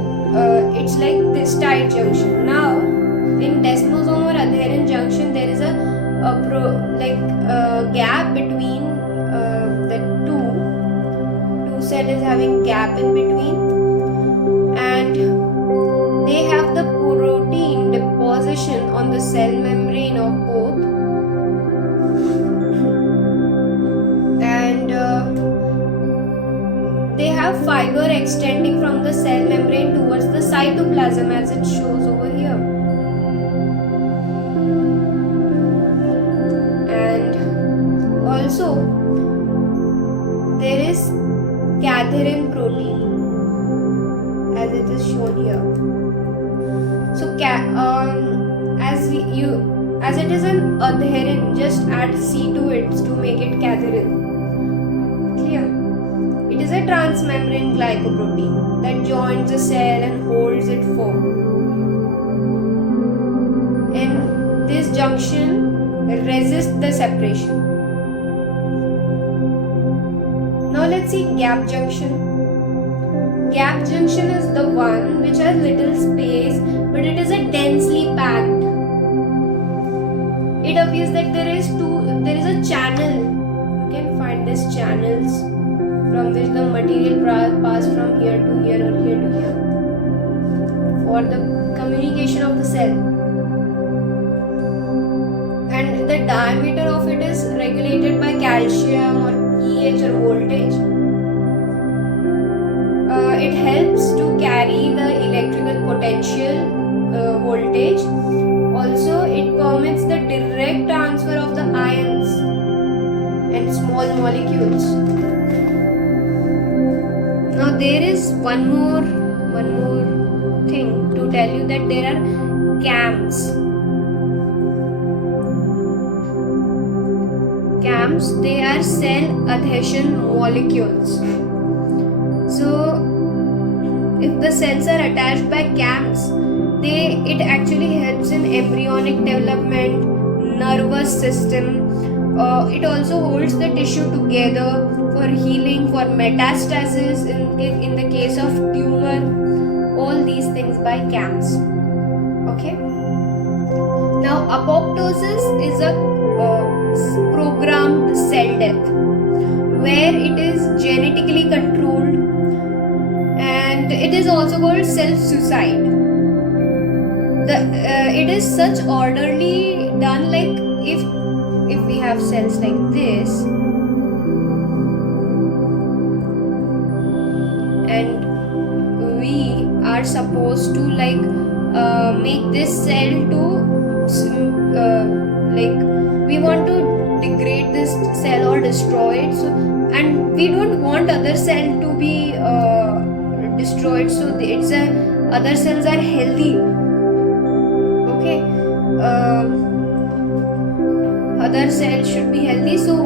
it's like this tight junction. Now in desmosome or adherent junction, there is a gap between the two cell is having gap in between, and they have the protein deposition on the cell membrane of both, and they have fiber extending from the cell membrane towards the cytoplasm, as it shows over here. And also there is cadherin protein, as it is shown here. So as it is an adherent, just add C to it to make it cadherin. Clear? It is a transmembrane glycoprotein that joins the cell and holds it firm. And this junction resists the separation. Now let's see gap junction. Gap junction is the one which has little space, but it is a densely packed. It appears that there is a channel. You can find these channels from which the material pass from here to here or here to here for the communication of the cell. And the diameter of it is regulated by calcium or pH or voltage. It helps to carry the electrical potential voltage. Also, it permits the direct transfer of the ions and small molecules. Now there is one more thing to tell you, that there are CAMs. CAMs, they are cell adhesion molecules. So if the cells are attached by CAMs, it actually helps in embryonic development, nervous system. It also holds the tissue together for healing, for metastasis in the case of tumor. All these things by CAMs. Okay. Now apoptosis is a programmed cell death, where it is genetically controlled, and it is also called self-suicide. It is such orderly done, like if we have cells like this, and we are supposed to make this cell to like we want to degrade this cell or destroy it, so and we don't want other cell to be destroyed, so it's a other cells are healthy. Okay, other cells should be healthy, so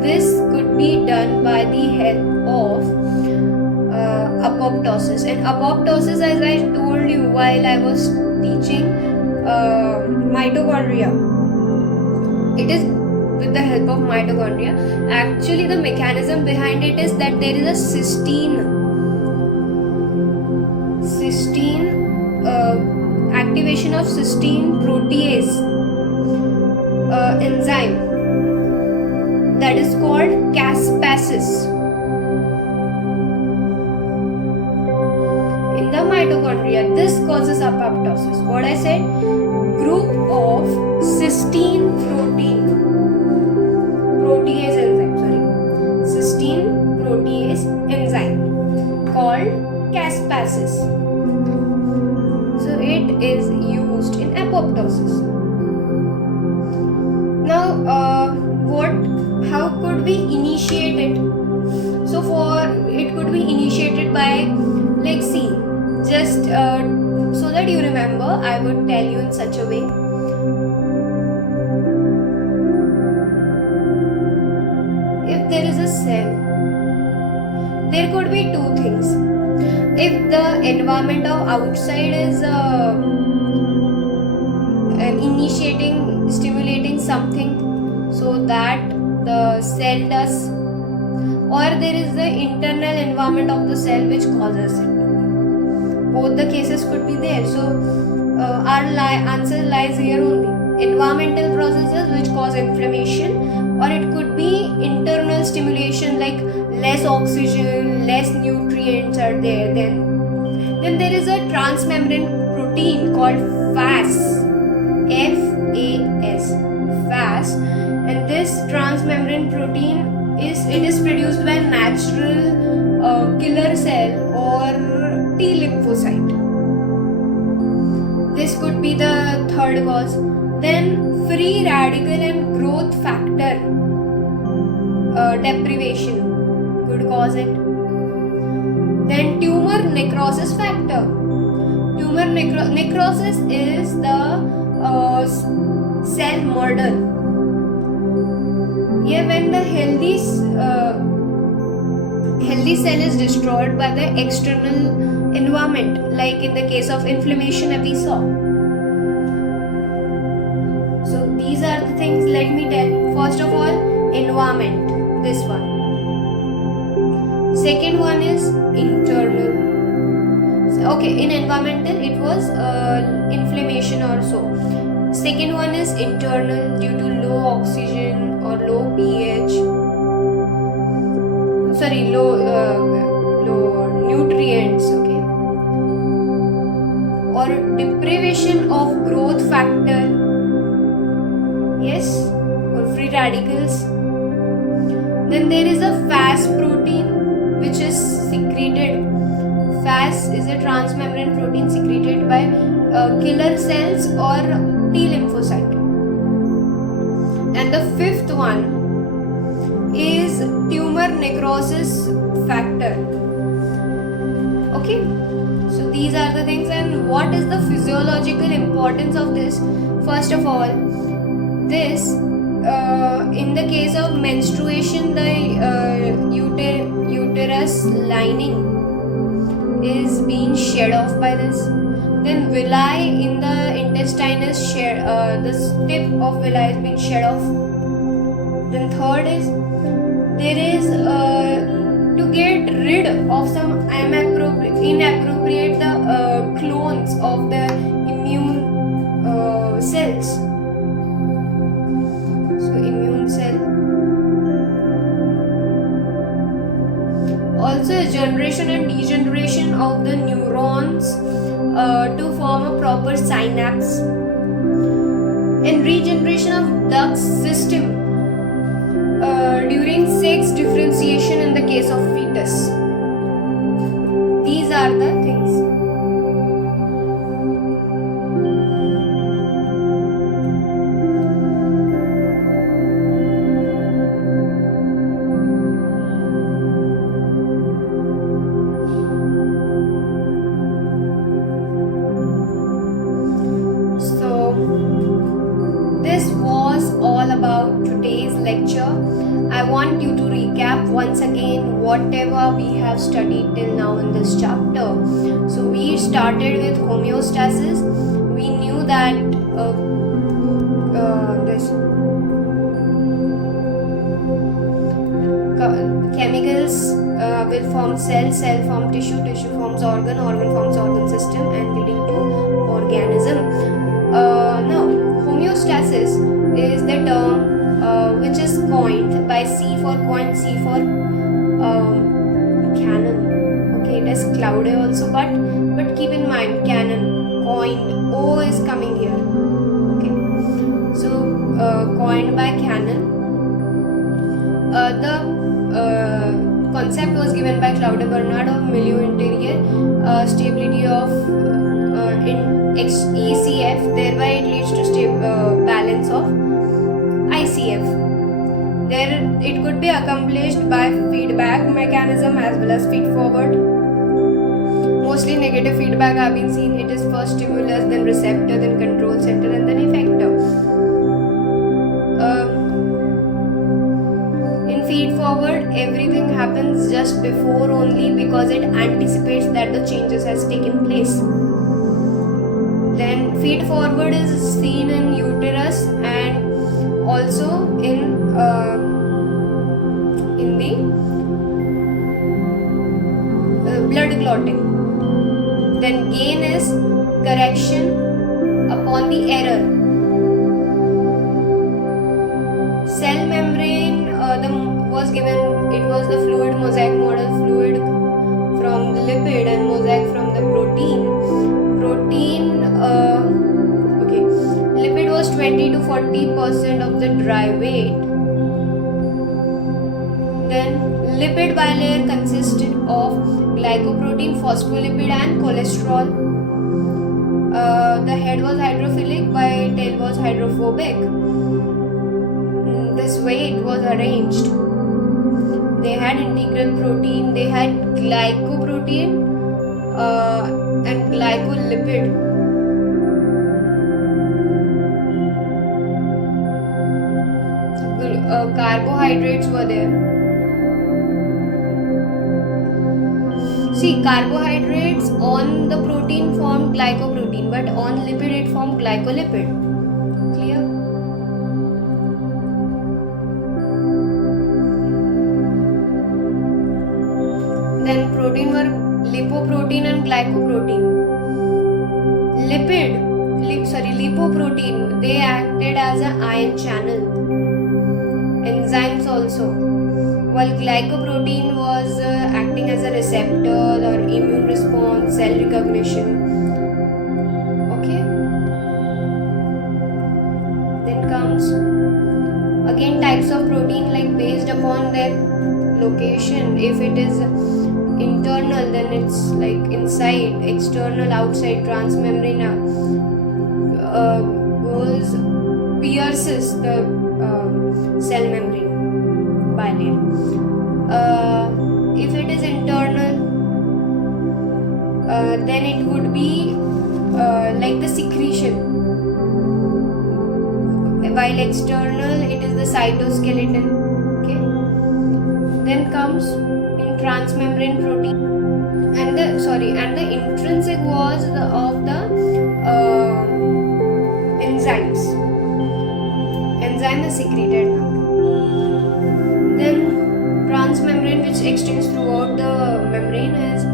this could be done by the help of apoptosis. And apoptosis, as I told you while I was teaching mitochondria, it is with the help of mitochondria. Actually, the mechanism behind it is that there is a activation of cysteine protease enzyme that is called caspases in the mitochondria. This causes apoptosis. What I said, group of cysteine protease enzyme called caspases. So it is used in apoptosis. Now, how could we initiate it? So it could be initiated by, like, see, just so that you remember, I would tell you in such a way. If there is a cell, there could be two things. If the environment of outside is stimulating something so that the cell does, or there is the internal environment of the cell which causes it. Both the cases could be there. So our answer lies here only. Environmental processes which cause inflammation, or it could be internal stimulation, like less oxygen, less nutrients are there. Then there is a transmembrane protein called FAS, FAS, and this transmembrane protein is produced by natural killer cell or T lymphocyte. This could be the third cause. Then free radical and growth factor deprivation could cause it. Then tumor necrosis factor. Tumor necrosis is the cell murder. Yeah, when the healthy cell is destroyed by the external environment, like in the case of inflammation that we saw. So these are the things, let me tell. First of all, environment, this one. Second one is internal. Okay, in environmental it was inflammation or so. Second one is internal, due to low oxygen or low pH. Low nutrients, okay, or deprivation of growth factor, yes, or free radicals. Then there is a FAS protein which is secreted. FAS is a transmembrane protein secreted by killer cells or T lymphocyte. And the fifth one is tumor necrosis factor. Okay, so these are the things. And what is the physiological importance of this? First of all, this in the case of menstruation, the uterus lining is being shed off by this. Then villi in the intestine is shed, the tip of villi is being shed off. Then third is, there is to get rid of some inappropriate clones of the immune cells. So immune cell. Also generation and degeneration of the neurons to form a proper synapse. And regeneration of duct system during sex differentiation in the case of fetus. These are the things. This was all about today's lecture. I want you to recap once again whatever we have studied till now in this chapter. So we started with homeostasis. We knew that this chemicals will form cell form tissue forms organ forms organ system, and leading to organism. Now homeostasis is the term which is coined by C for canon. Okay, it is clouded also, but keep in mind, canon, coined, O is coming here. Okay, so coined by canon. The concept was given by Claude Bernard of milieu interior, stability of in ECF, thereby it leads to balance of ICF. There it could be accomplished by feedback mechanism as well as feed forward. Mostly negative feedback have been seen. It is first stimulus, then receptor, then control center, and then effector. In feed forward, everything happens just before only, because it anticipates that the changes has taken place. Then feed forward is seen in uterus and also in the blood clotting. Then gain is correction upon the error. Cell membrane was given, it was the fluid mosaic model, fluid from the lipid and mosaic from the protein. Lipid was 20 to 40% of the dry weight. Then lipid bilayer consisted of glycoprotein, phospholipid and cholesterol. The head was hydrophilic while tail was hydrophobic. This way it was arranged. They had integral protein, they had glycoprotein and glycolipid. Carbohydrates were there. See, carbohydrates on the protein formed glycoprotein, but on lipid it formed glycolipid. Clear? Then protein were lipoprotein and glycoprotein. Lipoprotein, they acted as an ion channel. Enzymes also. While glycoprotein was acting as a receptor or immune response, cell recognition. Okay. Then comes again types of protein, like based upon their location. If it is internal, then it's like inside, external, outside, transmembrane pierces the cell membrane bilayer. If it is internal, then it would be like the secretion. While external, it is the cytoskeleton. Okay. Then comes in transmembrane protein, and the intrinsic was of the enzymes. Enzyme is secreted now. Then transmembrane, which extends throughout the membrane, is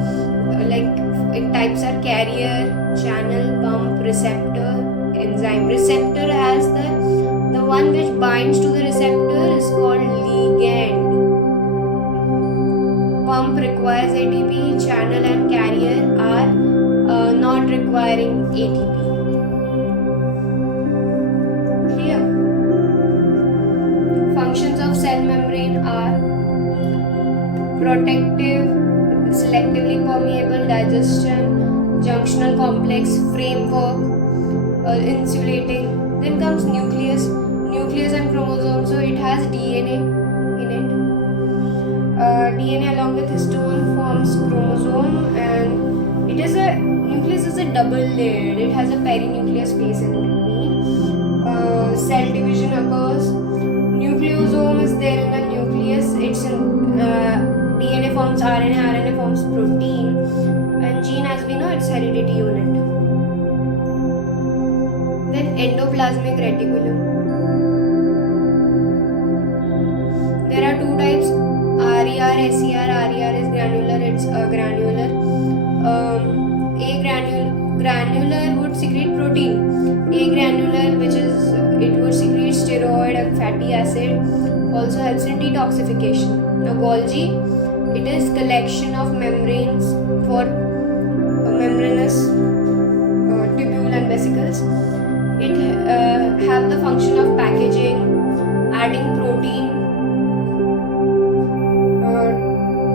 types are carrier, channel, pump, receptor, enzyme. Receptor has the one which binds to the receptor is called ligand. Pump requires ATP, channel and carrier are not requiring ATP. Clear? Functions of cell membrane are protective, selectively permeable, digestion, junctional complex, framework, insulating. Then comes nucleus and chromosome. So it has DNA in it. DNA along with histone forms chromosome, and it is a nucleus is a double layered. It has a perinuclear space in between. Cell division occurs. Nucleosome is there in the nucleus. It's in DNA forms RNA, RNA forms protein, and gene, as we know, it's heredity unit. Then endoplasmic reticulum. There are two types: RER, SER. RER is granular. It's granular. Granular would secrete protein. Agranular, which is it would secrete steroid and fatty acid, also helps in detoxification. Now Golgi, it is collection of membranes for membranous tubule and vesicles. It have the function of packaging, adding protein,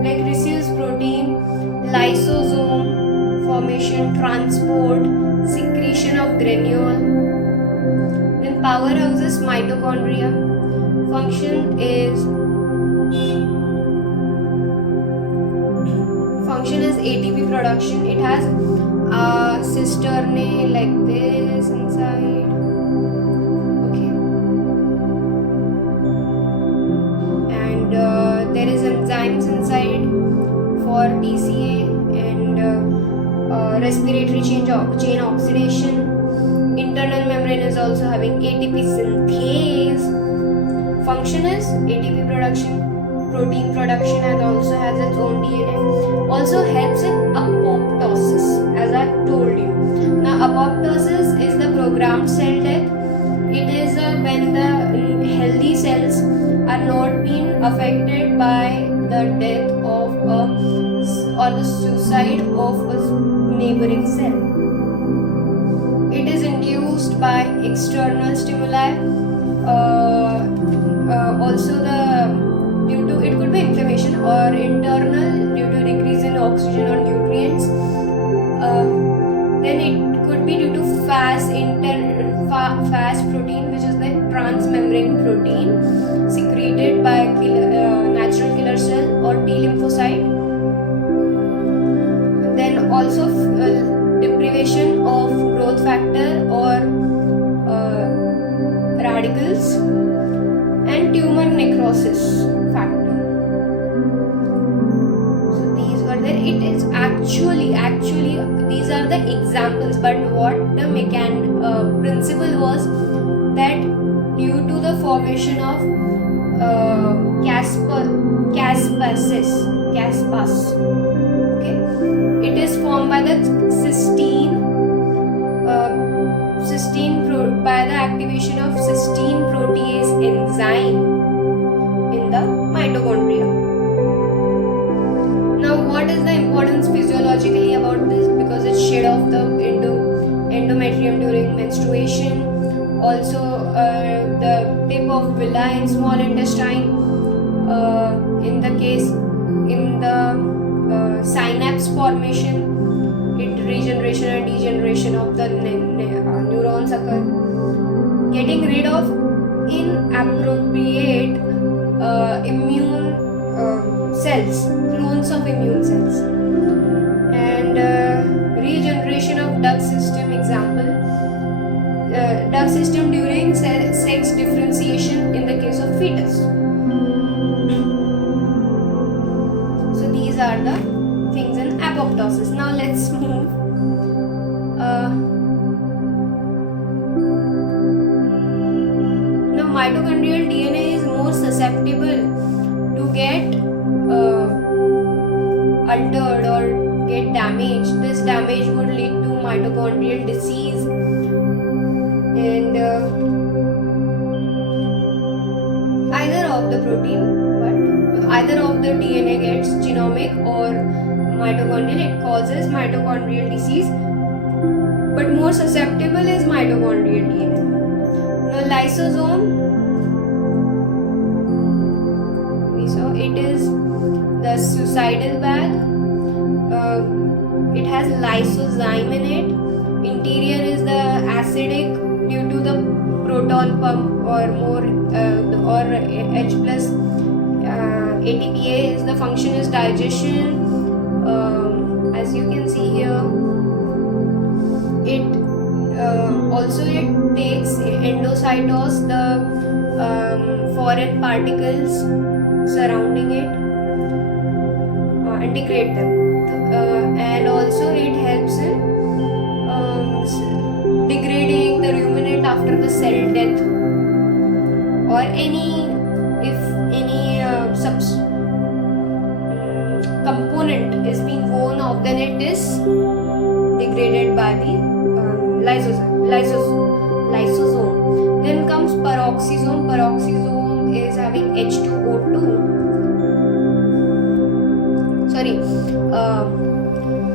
like receives protein, lysosome, formation, transport, secretion of granule. Then powerhouses, mitochondria. Function is ATP production. It has a cisternae like this inside. Okay. And there is enzymes inside for TCA and respiratory chain oxidation. Internal membrane is also having ATP synthase. Function is ATP production, protein production, and also has its own DNA. Also helps in apoptosis, as I told you. Now apoptosis is the programmed cell death. It is when the healthy cells are not being affected by the death of or the suicide of a neighboring cell. It is induced by external stimuli. Also due to it could be inflammation, or internal due to decrease in oxygen or nutrients. Then it could be due to Fas protein, which is the transmembrane protein secreted by natural killer cell or T lymphocyte. Then also deprivation of growth factor or radicals, and tumor necrosis factor. So these were there. It is actually these are the examples, but what the principle was that due to the formation of caspase, okay, it is formed by the by the activation of cysteine protease enzyme in the mitochondria. Now, what is the importance physiologically about this? Because it shed off the endometrium during menstruation. Also, the tip of villi in small intestine. In the synapse formation, regeneration and degeneration of the neurons occur. Getting rid of inappropriate immune cells, clones of immune cells, and regeneration of duct system. Example, duct system during sex differentiation in the case of fetus. So these are the things in apoptosis. Now let's move. Now mitochondrial DNA is more susceptible to get altered or get damaged. This damage would lead to mitochondrial disease, and either of the DNA gets genomic or mitochondrial, it causes mitochondrial disease, but more susceptible is mitochondrial DNA. Now lysosome, we saw it is the suicidal bag. It has lysozyme in it. Interior is the acidic due to the proton pump or more or H plus. ATPA is the function is digestion. As you can see here, Also it takes endocytos, the foreign particles surrounding it, integrate them, and also it helps in degrading the ruminant after the cell death, or if any component is being worn off, then it is degraded by the lysosome. Then comes peroxisome. Peroxisome is having H2O2.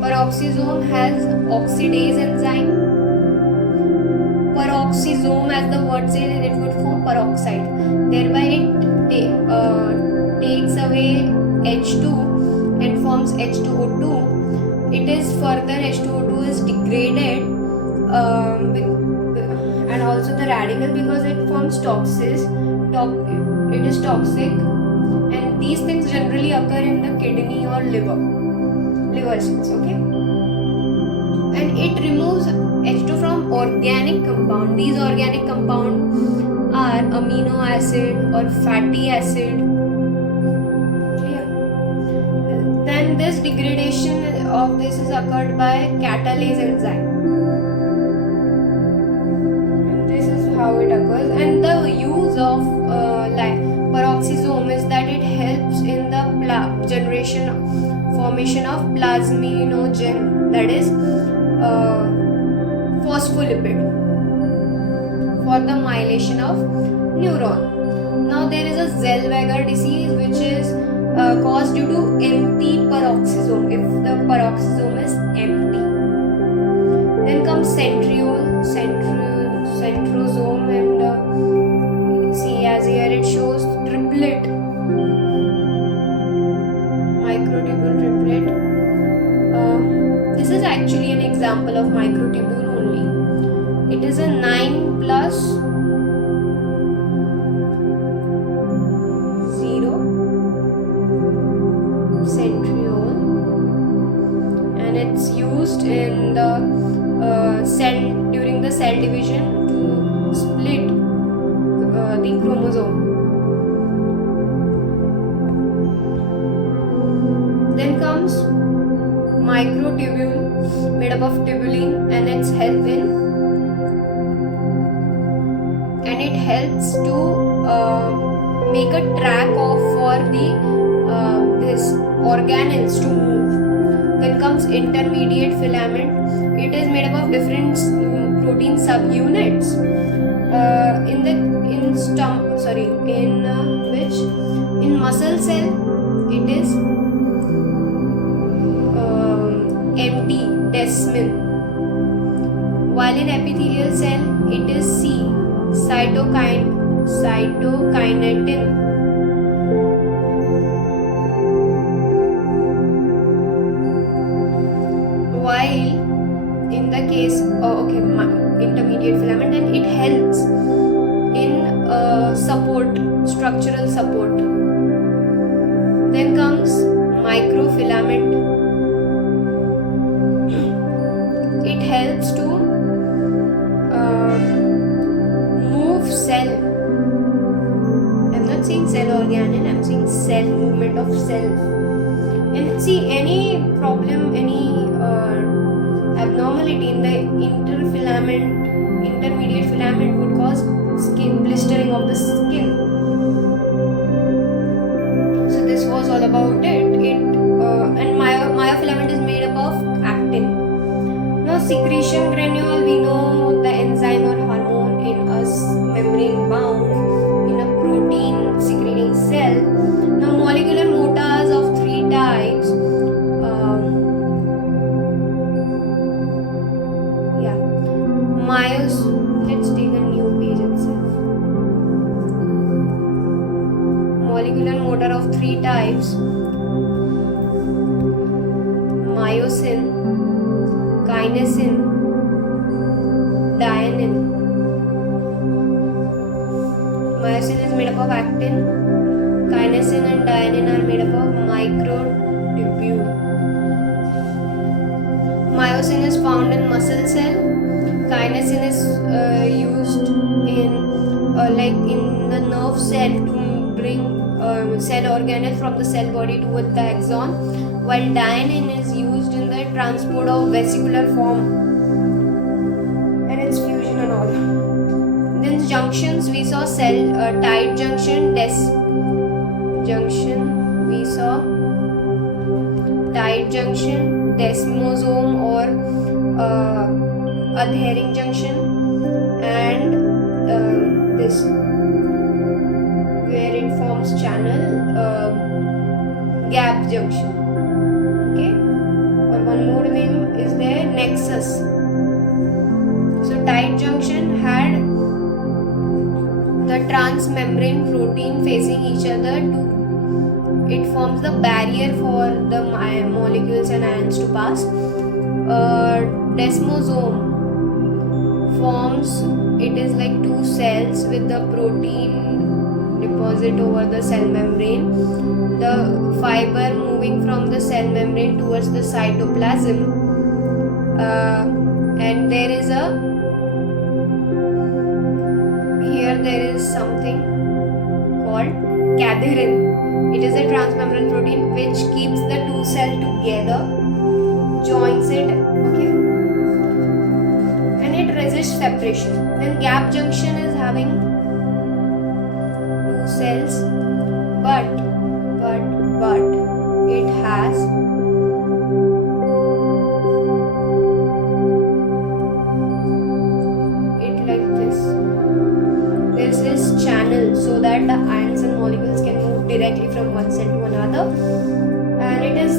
Peroxisome has oxidase enzyme. Peroxisome, as the word says, it would form peroxide. Thereby it takes away H2 and forms H2O2. It is further, H2O2 is degraded and also the radical, because it forms it is toxic, and these things generally occur in the kidney or liver cells, okay? And it removes H2 from organic compound. These organic compound are amino acid or fatty acid. Then this degradation of this is occurred by catalase enzyme. And this is how it occurs. And the use of peroxisome is that it helps in the formation of plasminogen, that is phospholipid, for the myelination of neuron. Now there is a Zellweger disease, which is caused due to empty peroxisome, if the peroxisome is empty. Then comes centrosome, and see, as here it shows triplet, microtubule triplet. This is actually an example of microtubule only. It is a 9 plus 0 centriole, and it's used in the cell during the cell division to split the chromosome. Then comes microtubule, made up of tubulin, and it helps to make a track for the this organelles to move. Then comes intermediate filament. It is made up of different protein subunits. In muscle cell it is empty, desmin, while in epithelial cell it is C, cytokinetin. While in the case intermediate filament, then it helps in structural support. Then comes microfilament. It helps to move cell. I'm not saying cell organelle, I'm saying cell, movement of cell. And see, any problem, any abnormality in the intermediate filament would cause blistering of the skin. So this was all about it. And myofilament is made up of actin. Now secretion granule, we know the enzyme or hormone in a membrane bound in a protein secreting cell. Now molecular motors of 3 types. Let's take a new page itself. Molecular motor of 3 types: myosin, kinesin, dynein. Myosin is made up of actin. Kinesin and dynein are made up of microtubule. Myosin is found in muscle cell. Kinesin is used in in the nerve cell to bring cell organelle from the cell body towards the axon, while dynein is used in the transport of vesicular form and its fusion and all. Then junctions, we saw cell tight junction, junction, we saw tight junction, desmosome or adhering junction, and this where it forms channel, gap junction. Okay, or one more name is there, nexus. So tight junction had the transmembrane protein facing each other to it forms the barrier for the molecules and ions to pass. Desmosome forms, it is like two cells with the protein deposit over the cell membrane, the fiber moving from the cell membrane towards the cytoplasm, and there is something called cadherin. It is a transmembrane protein which keeps the two cells together, joins it, okay, and it resists separation. Then gap junction is having two cells, but it has it like this. There's this channel so that the ions and molecules can move directly from one cell to another, and it is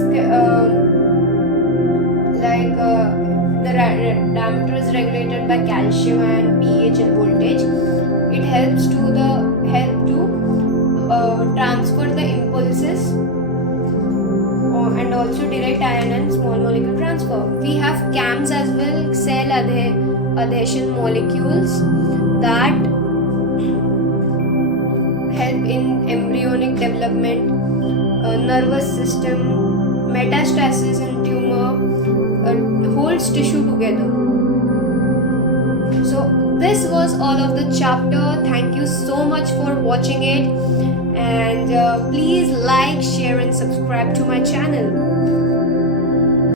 the diameter is regulated by calcium and pH and voltage. It helps to transfer the impulses and also direct ion and small molecule transfer. We have CAMs as well, cell adhesion molecules, that help in embryonic development, nervous system, metastasis in tumor, holds tissue together. So this was all of the chapter. Thank you so much for watching it, and please like, share and subscribe to my channel.